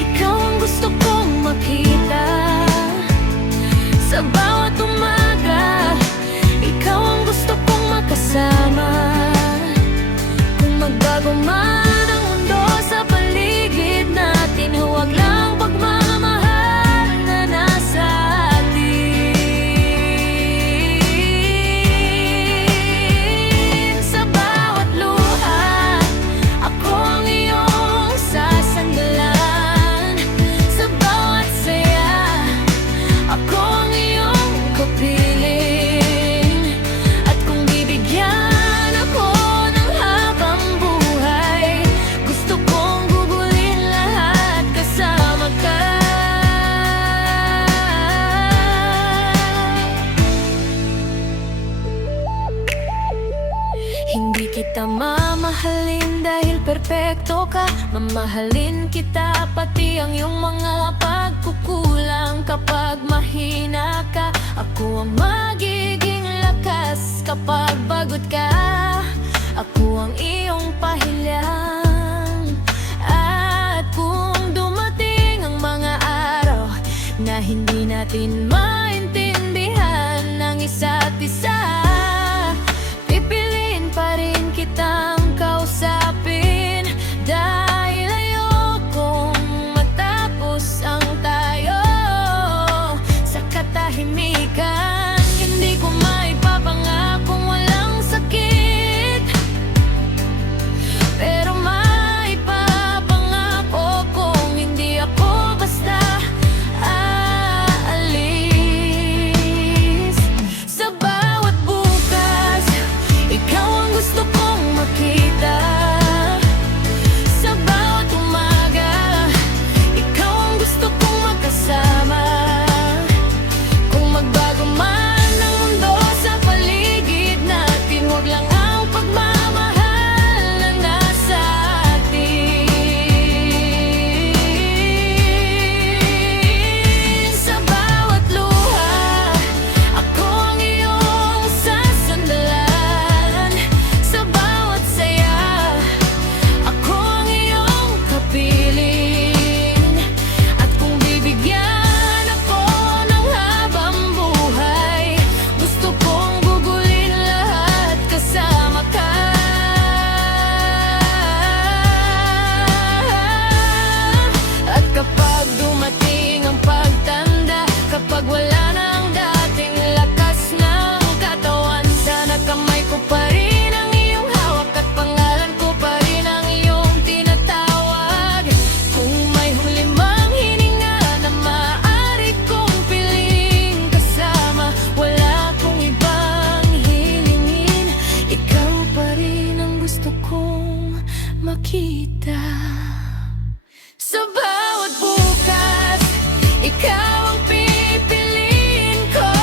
ikaw ang gusto kong makita. Sa bawat umaga, ikaw ang gusto kong makasama. Kung magbago man ang mundo sa paligid natin, huwag lang pagmamahal na nasa atin. Sa bawat luha, ako ang iyong sasandalan. Sa bawat saya, ako ang iyong kapiling. At kung bibigyan ako ng habang buhay, gusto kong gugulin lahat kasama ka. Hindi kita mamahalin dahil perpekto ka. Mamahalin kita pati ang iyong mga pagkukulang. Kapag mahina ka, ako ang magiging lakas. Kapag pagod ka, ako ang iyong pahilyang. At kung dumating ang mga araw na hindi natin maintindihan ng isa't isa, pipiliin pa rin kitang kausapin. Dahil ayokong matapos ang tayo sa katahimikan. Hindi ko maipapangakong walang sakit, pero maipapangako kung hindi ako basta aalis. Sa bawat bukas, ikaw ang gusto kong makita. Sa bawat umaga, ikaw ang gusto kong makasama. Kung magbago man ang mundo sa paligid natin, huwag lang ang pagmamahal na nasa atin. Sa bawat luha, ako ang iyong sasandalan. Sa bawat saya, ako ang iyong kapiling. At kung bibigyan ako ng habang buhay, gusto kong gugulin lahat kasama ka. At kapag dumating ang pagtanda, kapag wala na ang dating lakas ng katawan, sana kamay ko pa rin ang iyong hawak at pangalan ko pa rin ang iyong tinatawag. Kung may huli mang hininga na maaari kong piling kasama, wala akong ibang hilingin. Ikaw pa rin ang gusto kong makita. Sa bawat bukas, ikaw ang pipiliin ko.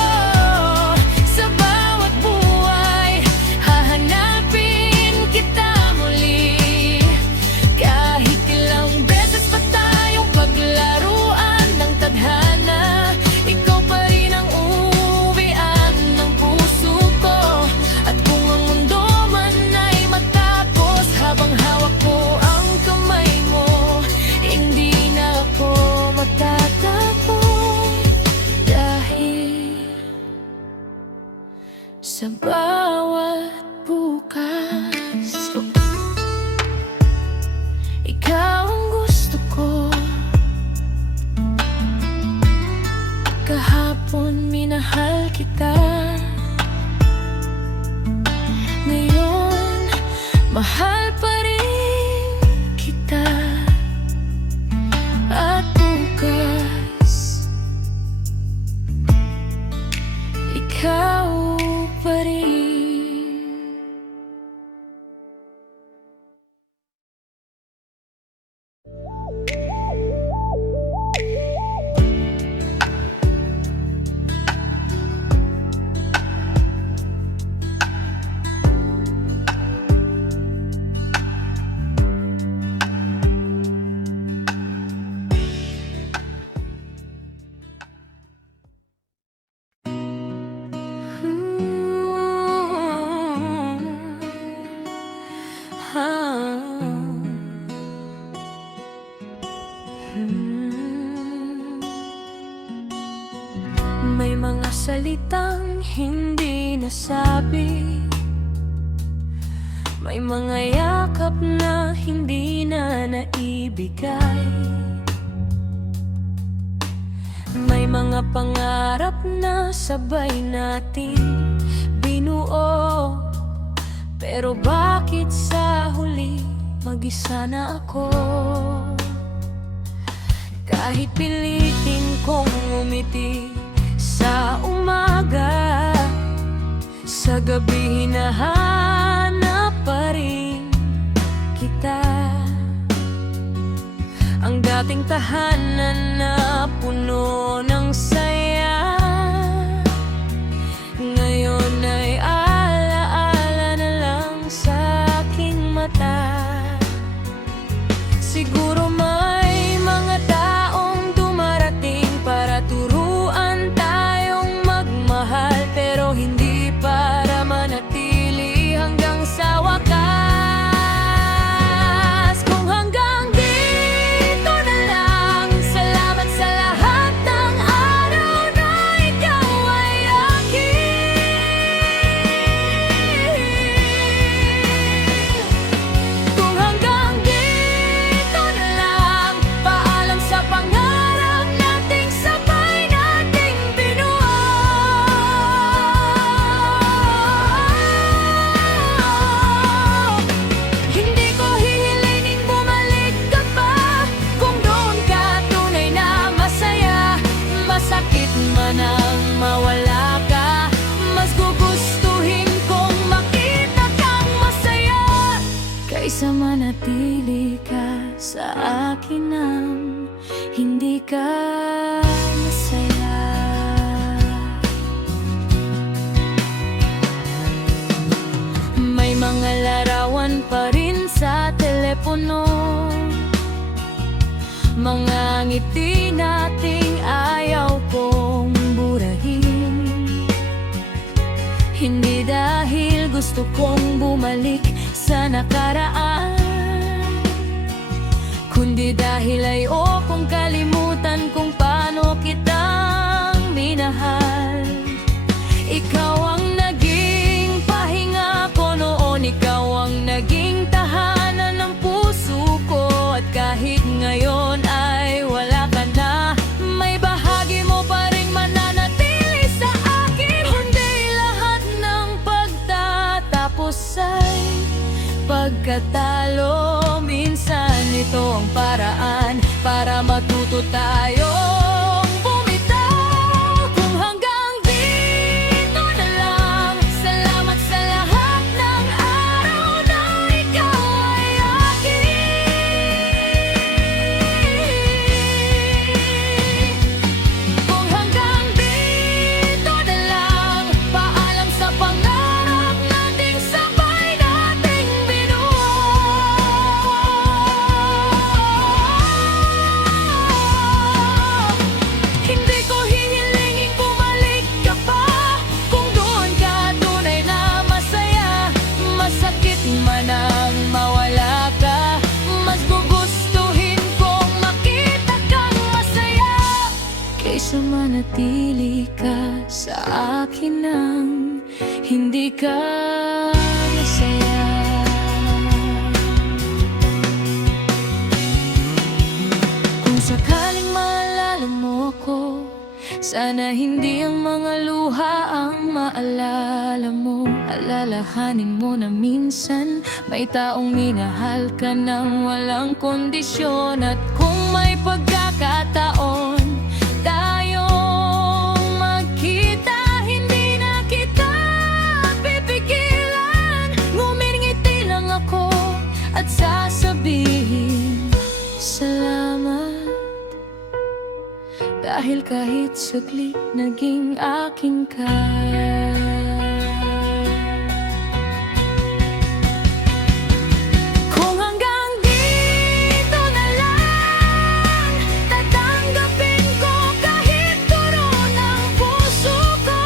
Sa bawat buhay, hahanapin kita muli. Kahit ilang beses pa tayong paglaruan ng tadhana, ikaw pa rin ang uwian ng puso ko. At kung ang mundo man ay matapos, habang hawak ko ang kamay mo, hindi na ako matatakot. Dahil sa bawat bukas, ikaw ang gusto ko. Kahapon minahal kita, ngayon mahal pa rin kita. At bukas, ikaw pa rin. May mga salitang hindi nasabi, may mga yakap na hindi na naibigay, may mga pangarap na sabay natin binuo. Pero bakit sa huli mag-isa na ako? Kahit pilitin kong umiti sa umaga, sa gabi hinahanap pa rin kita. Ang dating tahanan na puno ng saya, ngayon ay alaala na lang sa aking mata. Siguro may mga taong dumarating para turuan tayong magmahal, pero hindi para manatili hanggang sa wakas. Kung hanggang dito na lang, salamat sa lahat ng araw na ikaw ay akin. Kung hanggang dito na lang, paalam sa pangarap nating sabay nating binuo. Hindi ko hihilingin bumalik ka pa, kung doon ka tunay na masaya. Masakit man ang mawala ka, mas gugustuhin kong makita kang masaya, kaysa manatili ka sa akin nang hindi ka masaya. May mga larawan pa rin sa telepono, mga ngiti nating ayaw kong burahin. Hindi dahil gusto kong bumalik sa nakaraan, kundi dahil ayokong kalimutan kung paano kitang minahal. Ikaw ang naging pahinga ko noon, ikaw ang naging tahanan ng puso ko. At kahit ngayon ay wala ka na, may bahagi mo pa rin mananatili sa akin. Hindi lahat ng pagtatapos ay pagkatalo. Minsan ito ang paraan para matuto tayong bumitaw. Kung hanggang dito na lang, salamat sa lahat ng araw na ikaw ay akin. Kung hanggang dito na lang, paalam sa pangarap nating sabay nating binuo. Hindi ko hihilingin bumalik ka pa, kung doon ka tunay na masaya. Masakit man ang mawala ka, mas gugustuhin kong makita kang masaya, kaysa manatili ka sa akin nang hindi ka masaya. Kung sakaling maalala mo ko, sana hindi ang mga luha ang maalala mo. Alalahanin mo na minsan may taong minahal ka ng walang kondisyon. At kung may pagkakataon tayong magkita, hindi na kita pipigilan. Ngumingiti lang ako at sasabihin salamat, dahil kahit saglit naging akin ka. Kung hanggang dito na lang, tatanggapin ko kahit turo ng puso ko.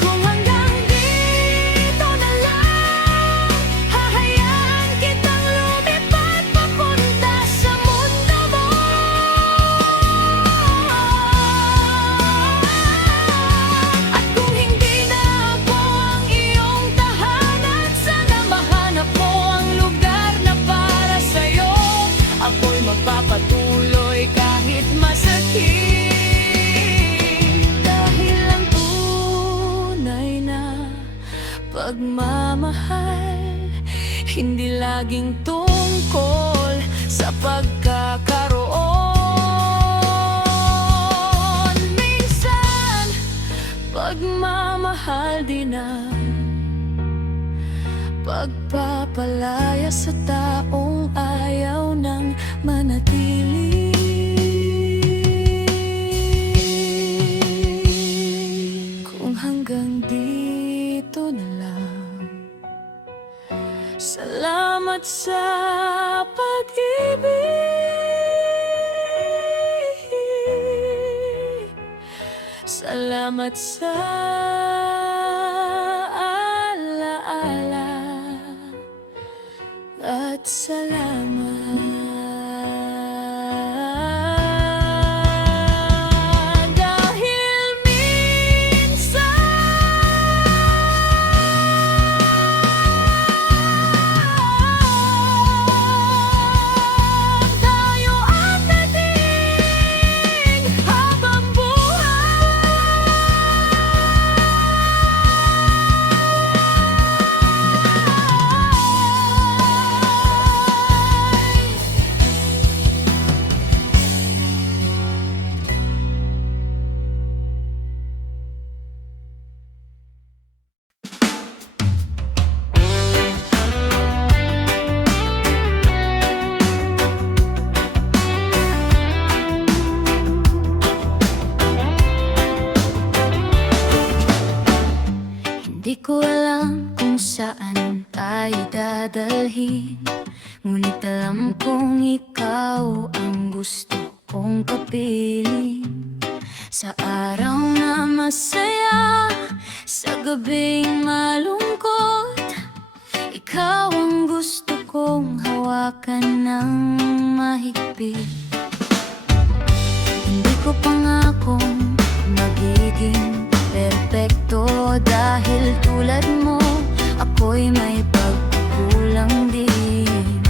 Kung hanggang dito na lang, hahayaan kitang lumipad papunta sa mundo mo. laging tungkol sa pagkakaroon. Minsan, pagmamahal din ang pagpapalaya sa taong ayaw nang manatili. Kung hanggang dito na lang, salamat sa pag-ibig. Salamat sa alaala. At salamat dahil minsan tayo ang naging habang Di ko alam kung saan tayo dadalhin, ngunit alam kong ikaw ang gusto kong kapiling. Sa araw na masaya, sa gabing malungkot, ikaw ang gusto kong hawakan ng mahigpit. Hindi ko pangakong magiging perpekto dahil tulad mo, ako'y may pagkukulang din.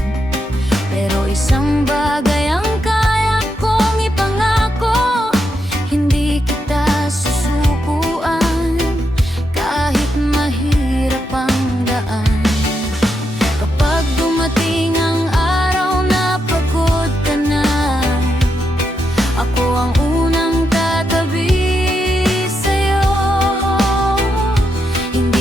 Pero isang bagay ang kaya kong ipangako, hindi kita susukuan kahit mahirap ang daan. Kapag dumating ang araw na pagod ka na, ako ang unang tatabi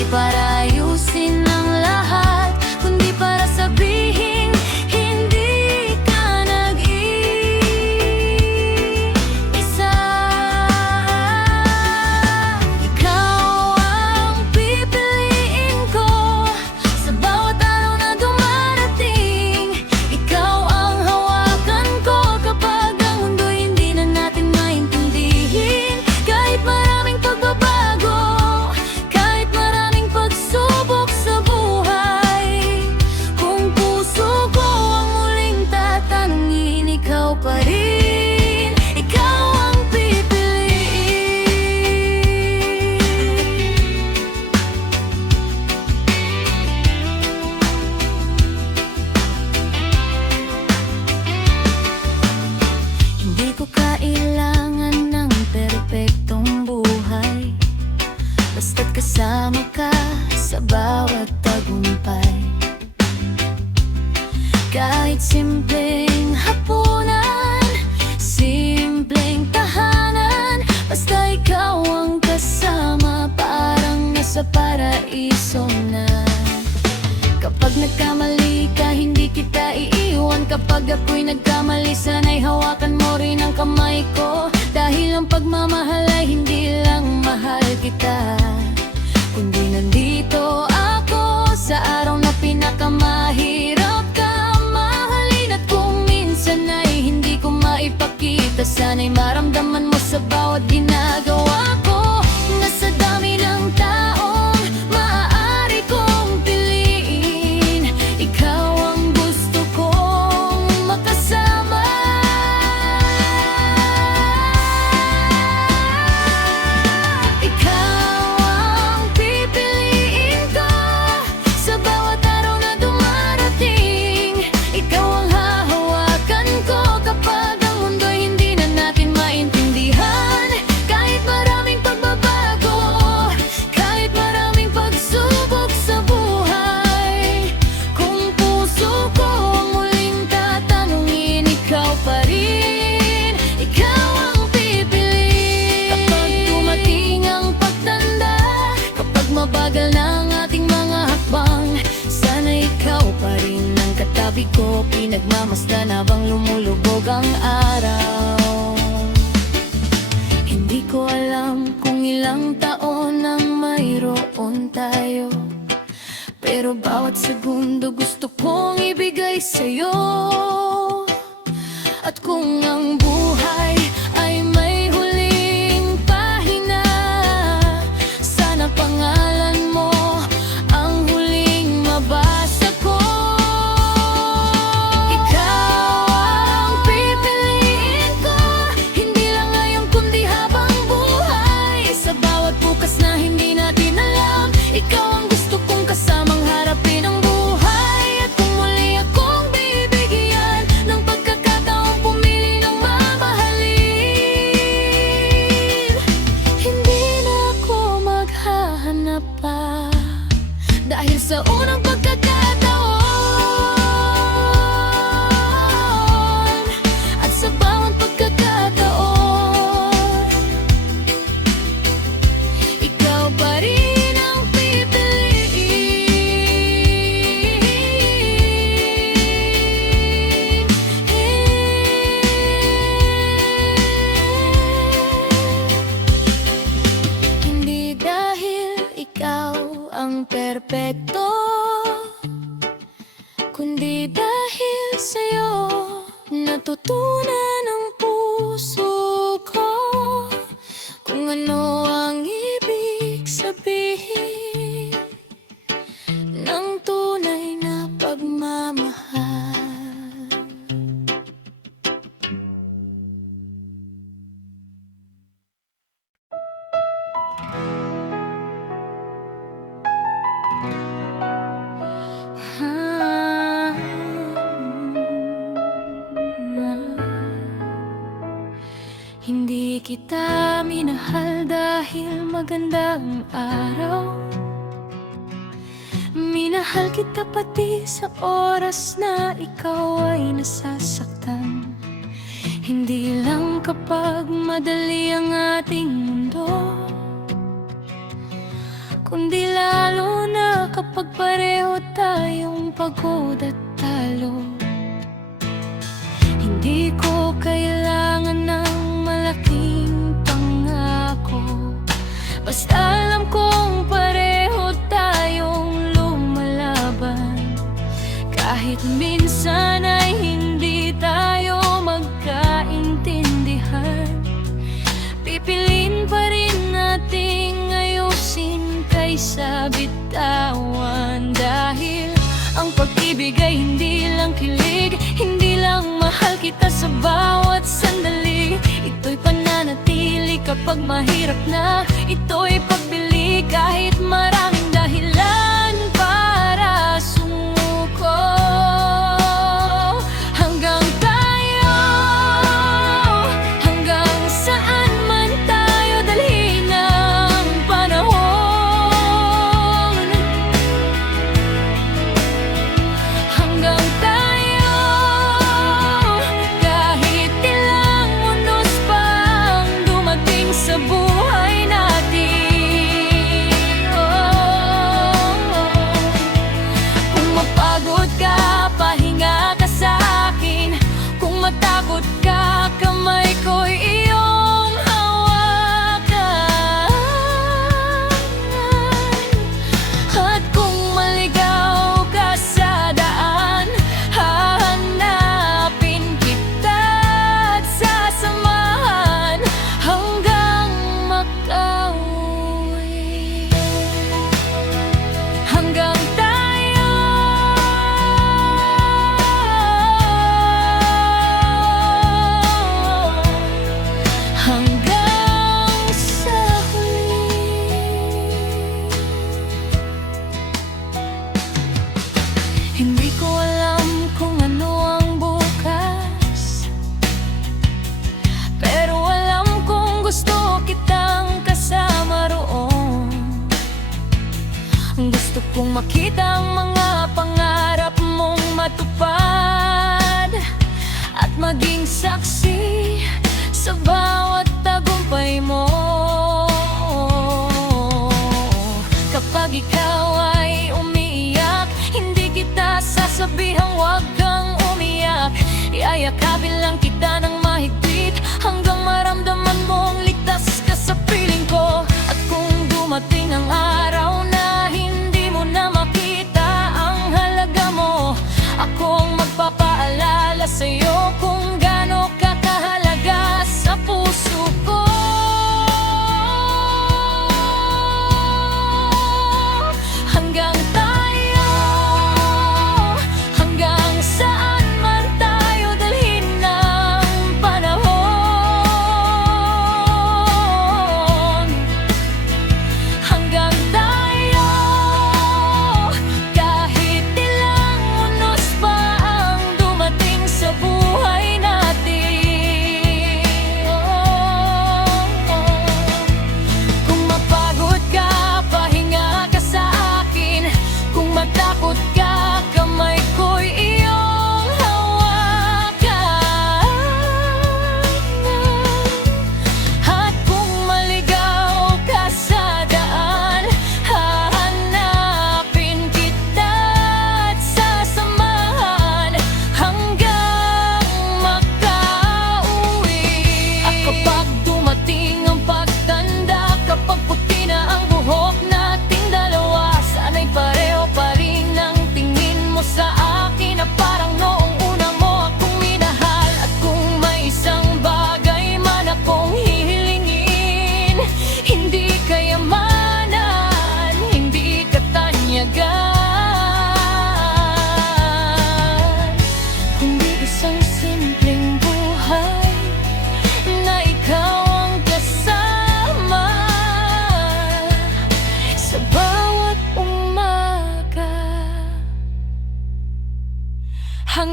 para ayusin ang lahat, kundi para sabihin hindi ka nag-iisa. Ikaw ang pipiliin ko sa bawat araw na dumarating. Ikaw ang hawakan ko kapag ang mundo'y hindi na natin maintindihin. Kahit maraming pagbabago, pagsubok sa buhay, kung puso ko ang muling tatanungin, ikaw pa rin, ikaw ang pipiliin. Hindi ko kailangan ng perpektong buhay, basta't kasama ka sa bawat tagumpay. Kahit simpleng hapunan, simpleng tahanan, basta ikaw ang kasama, parang nasa paraiso na. Kapag nagkamali ka, hindi kita iiwan. Kapag ako'y nagkamali, sana'y hawakan mo rin ang kamay ko. Dahil ang pagmamahal ay hindi lang mahal kita, kundi nandito ako sa araw na pinakamahirap ka mahalin. At kung minsan ay hindi ko maipakita, sana'y maramdaman mo sa bawat ginagawa ko. Nasa dami ng taong maaari kong piliin, ikaw ang gusto kong makasama. Ikaw ang pipiliin ko sa bawat araw na dumarating. Ikaw ang hahawakan ko kapag ang mundo'y hindi na natin maintindihan. Kahit maraming Pero bawat segundo gusto kong ibigay sa'yo. At kung ang buhay ay may huling pahina, sana pangalan mo ang huling mabasa ko. Ikaw ang pipiliin ko, hindi lang ngayon kundi habang buhay. Sa bawat bukas na hindi natin alam, ikaw ang gusto kong kasamang harapin ang buhay. At kung muli akong bibigyan ng pagkakataong pumili ng mamahalin, hindi na ako maghahanap pa, dahil sa unang pagkakataon at sa bawat pagkakataon, ikaw pa rin ang pipiliin. Hindi dahil ikaw ang perpekto, kundi dahil sa'yo natutunan ng puso ko kung ano ang ibig sabihin ng tunay na pagmamahal. Hindi kita minahal dahil magandang araw. Minahal kita pati sa oras na ikaw ay nasasaktan. Hindi lang kapag madali ang ating mundo, kundi lalo na kapag pareho tayong pagod at talo. Hindi ko kailangan ng malaking pangako, basta alam kong pareho tayong lumalaban. Kahit minsan ay hindi tayo magkaintindihan, pipiliin pa rin nating ayusin kaysa bitawan. Dahil ang pag-ibig ay hindi lang kilig, hindi lang mahal kita sa bawat sandali. Ito'y pananatili kapag mahirap na, ito'y pagbili kahit maraming dahilan para sumuko. Hanggang tayo, hanggang saan man tayo dalhin ng panahon. Hanggang tayo, kahit ilang unos pang dumating sa buhay natin. Kung mapagod ka, pahinga ka sa akin. Kung matakot ka, kamay ko'y iyong hawakan. At kung maligaw ka sa daan, hahanapin kita at sasamahan hanggang makauwi. Hanggang tayo, hanggang sa huli. Hindi ko alam kung ano ang bukas, pero alam kong gusto kitang kasama roon. Gusto kong makita ang mga pangarap mong matupad, at maging saksi sa bawat tagumpay mo. Kapag ikaw ay umiiyak, hindi kita sasabihang huwag kang umiyak. Iayakapin lang kita ng mahigpit hanggang maramdaman mong ligtas ka sa piling ko. At kung dumating ang araw na hindi mo na makita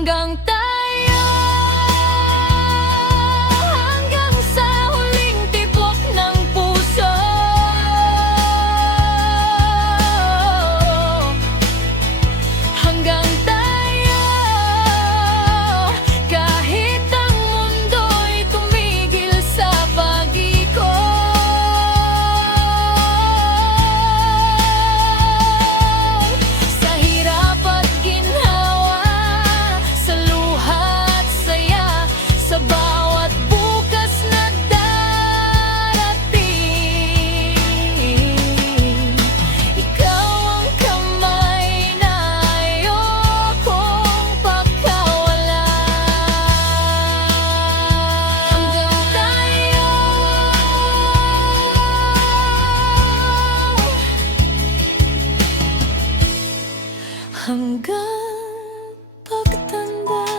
hanggang tayo, hanggang sa huling tibok ng puso. Hanggang tayo, kahit ang mundo'y tumigil sa pag-ikot. Sa hirap at ginhawa, sa luha at saya, sa bawat bukas na darating, ikaw ang kamay na ayokong pagkawalan. Hanggang tayo, hanggang pagtanda,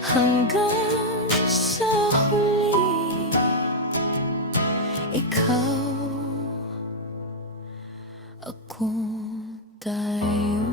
hanggang sa huli, ikaw, ako, tayo.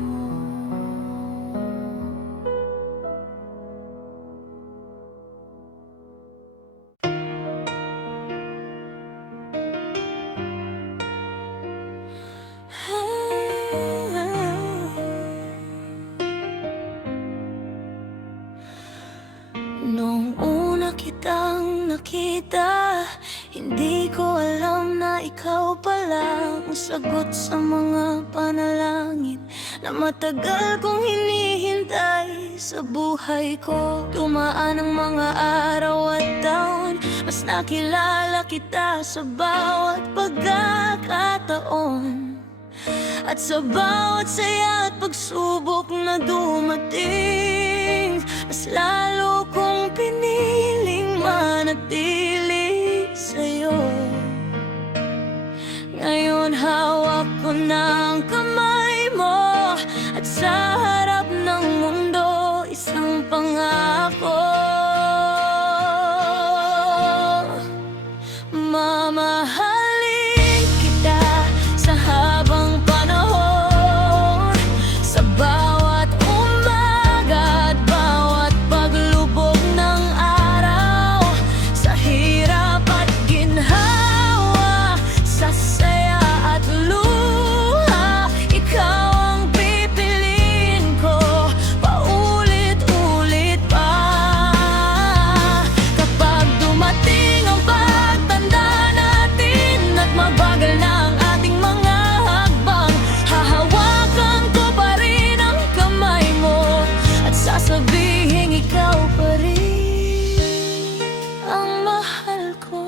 Noong una kitang nakita, hindi ko alam na ikaw pala ang sagot sa mga panalangin na matagal kong hinihintay sa buhay ko. Dumaan ang mga araw at taon, mas nakilala kita sa bawat pagkakataon. At sa bawat saya at pagsubok na dumating, mas lalo kong piniling manatili sa'yo. Ngayon hawak ko ng kamay mo, at sa harap ng mundo isang pangako. Mamahalin kita sa habang panahon, sa bawat umaga at bawat paglubog ng araw, sa hirap at ginhawa, sa saya at luha, ikaw ang pipiliin ko paulit-ulit pa. Kapag dumating ang pagtanda natin at mabagal na ang ating mga hakbang, hahawakan ko pa rin ang kamay mo at sasabihin ikaw pa rin ang mahal ko.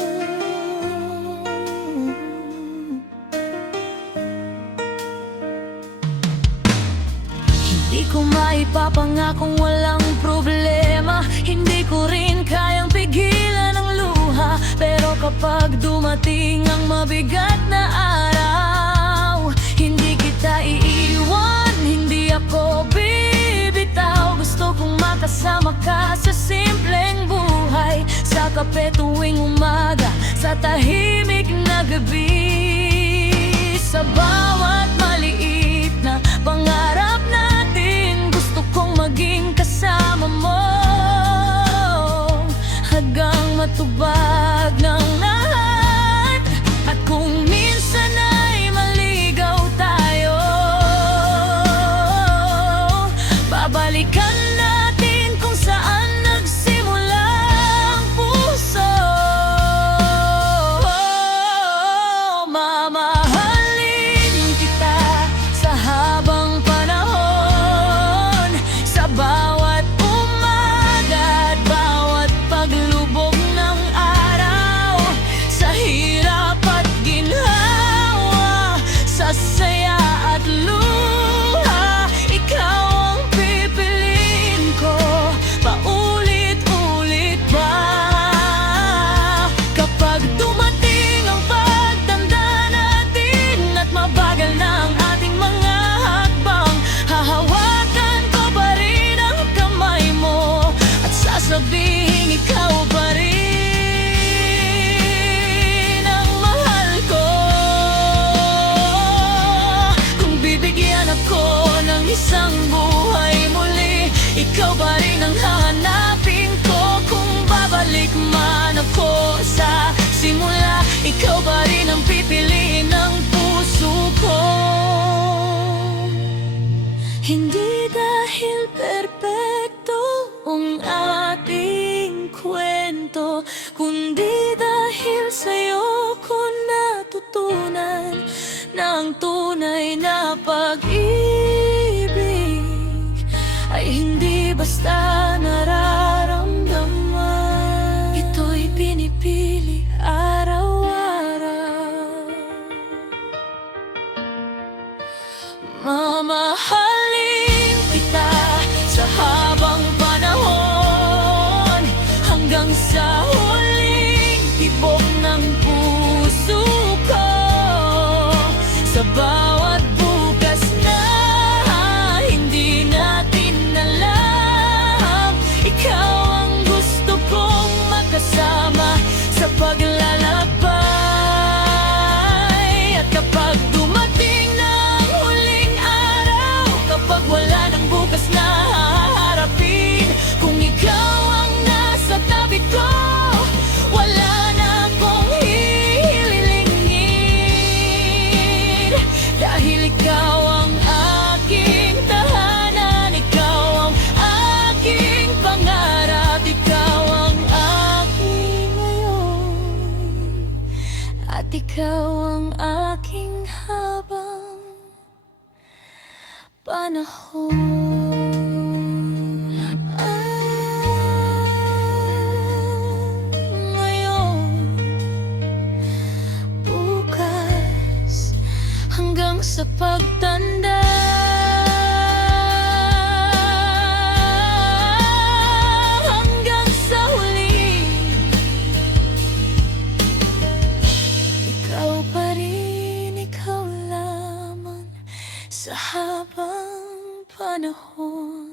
Hindi ko maipapangakong walang problema, hindi ko rin kayang pigilan ang luha, pero kapag dumating ang mabigat na araw, hindi kita iiwan, hindi ako bibitaw. Gusto kong makasama ka sa simpleng buhay, sa kape tuwing umaga, sa tahimik na gabi, sa bawat maliit na pangarap natin. Gusto kong maging kasama mo hanggang matubag ng lahat. At kung minsan ay maligaw tayo, babalikan natin kung saan nagsimula ang puso. Mamahalin kita sa habang panahon, sa bawat umaga at bawat paglubog ng araw, sa hirap at ginhawa, sa saya at luha, ikaw ang pipiliin ko paulit-ulit pa. Kapag dumating ang pagtanda natin at mabagal na ang ating mga hakbang, hahawakan ko pa rin ang kamay mo at sasabihin ikaw pa rin ang mahal ko. Kung bibigyan ako ng isang lang hahanapin ko. Kung babalik man ako sa simula, ikaw pa rin ang pipiliin ng puso ko. Hindi dahil perpekto ang ating kwento, kundi dahil sa'yo ko natutunan na ang tunay na pag-ibig ay hindi basta nararamdaman. Ito'y pinipili araw-araw. Mamahalin kita sa habang panahon, hanggang sa huling tibok ng puso ko. Sa bawat bukas na hindi natin alam, ikaw ang gusto kong magkasama sa paglalakbay. At kapag dumating ng huling araw, kapag wala ng bukas na haharapin, kung ikaw ang nasa tabi ko, wala na akong hihilingin. Dahil ikaw ang aking tahanan, ikaw ang aking pangarap, ikaw ang aking ngayon, at ikaw ang aking habang panahon. Ngayon, bukas, hanggang sa pagtanda. Hanggang sa huli, ikaw pa rin, ikaw lamang sa habang panahon.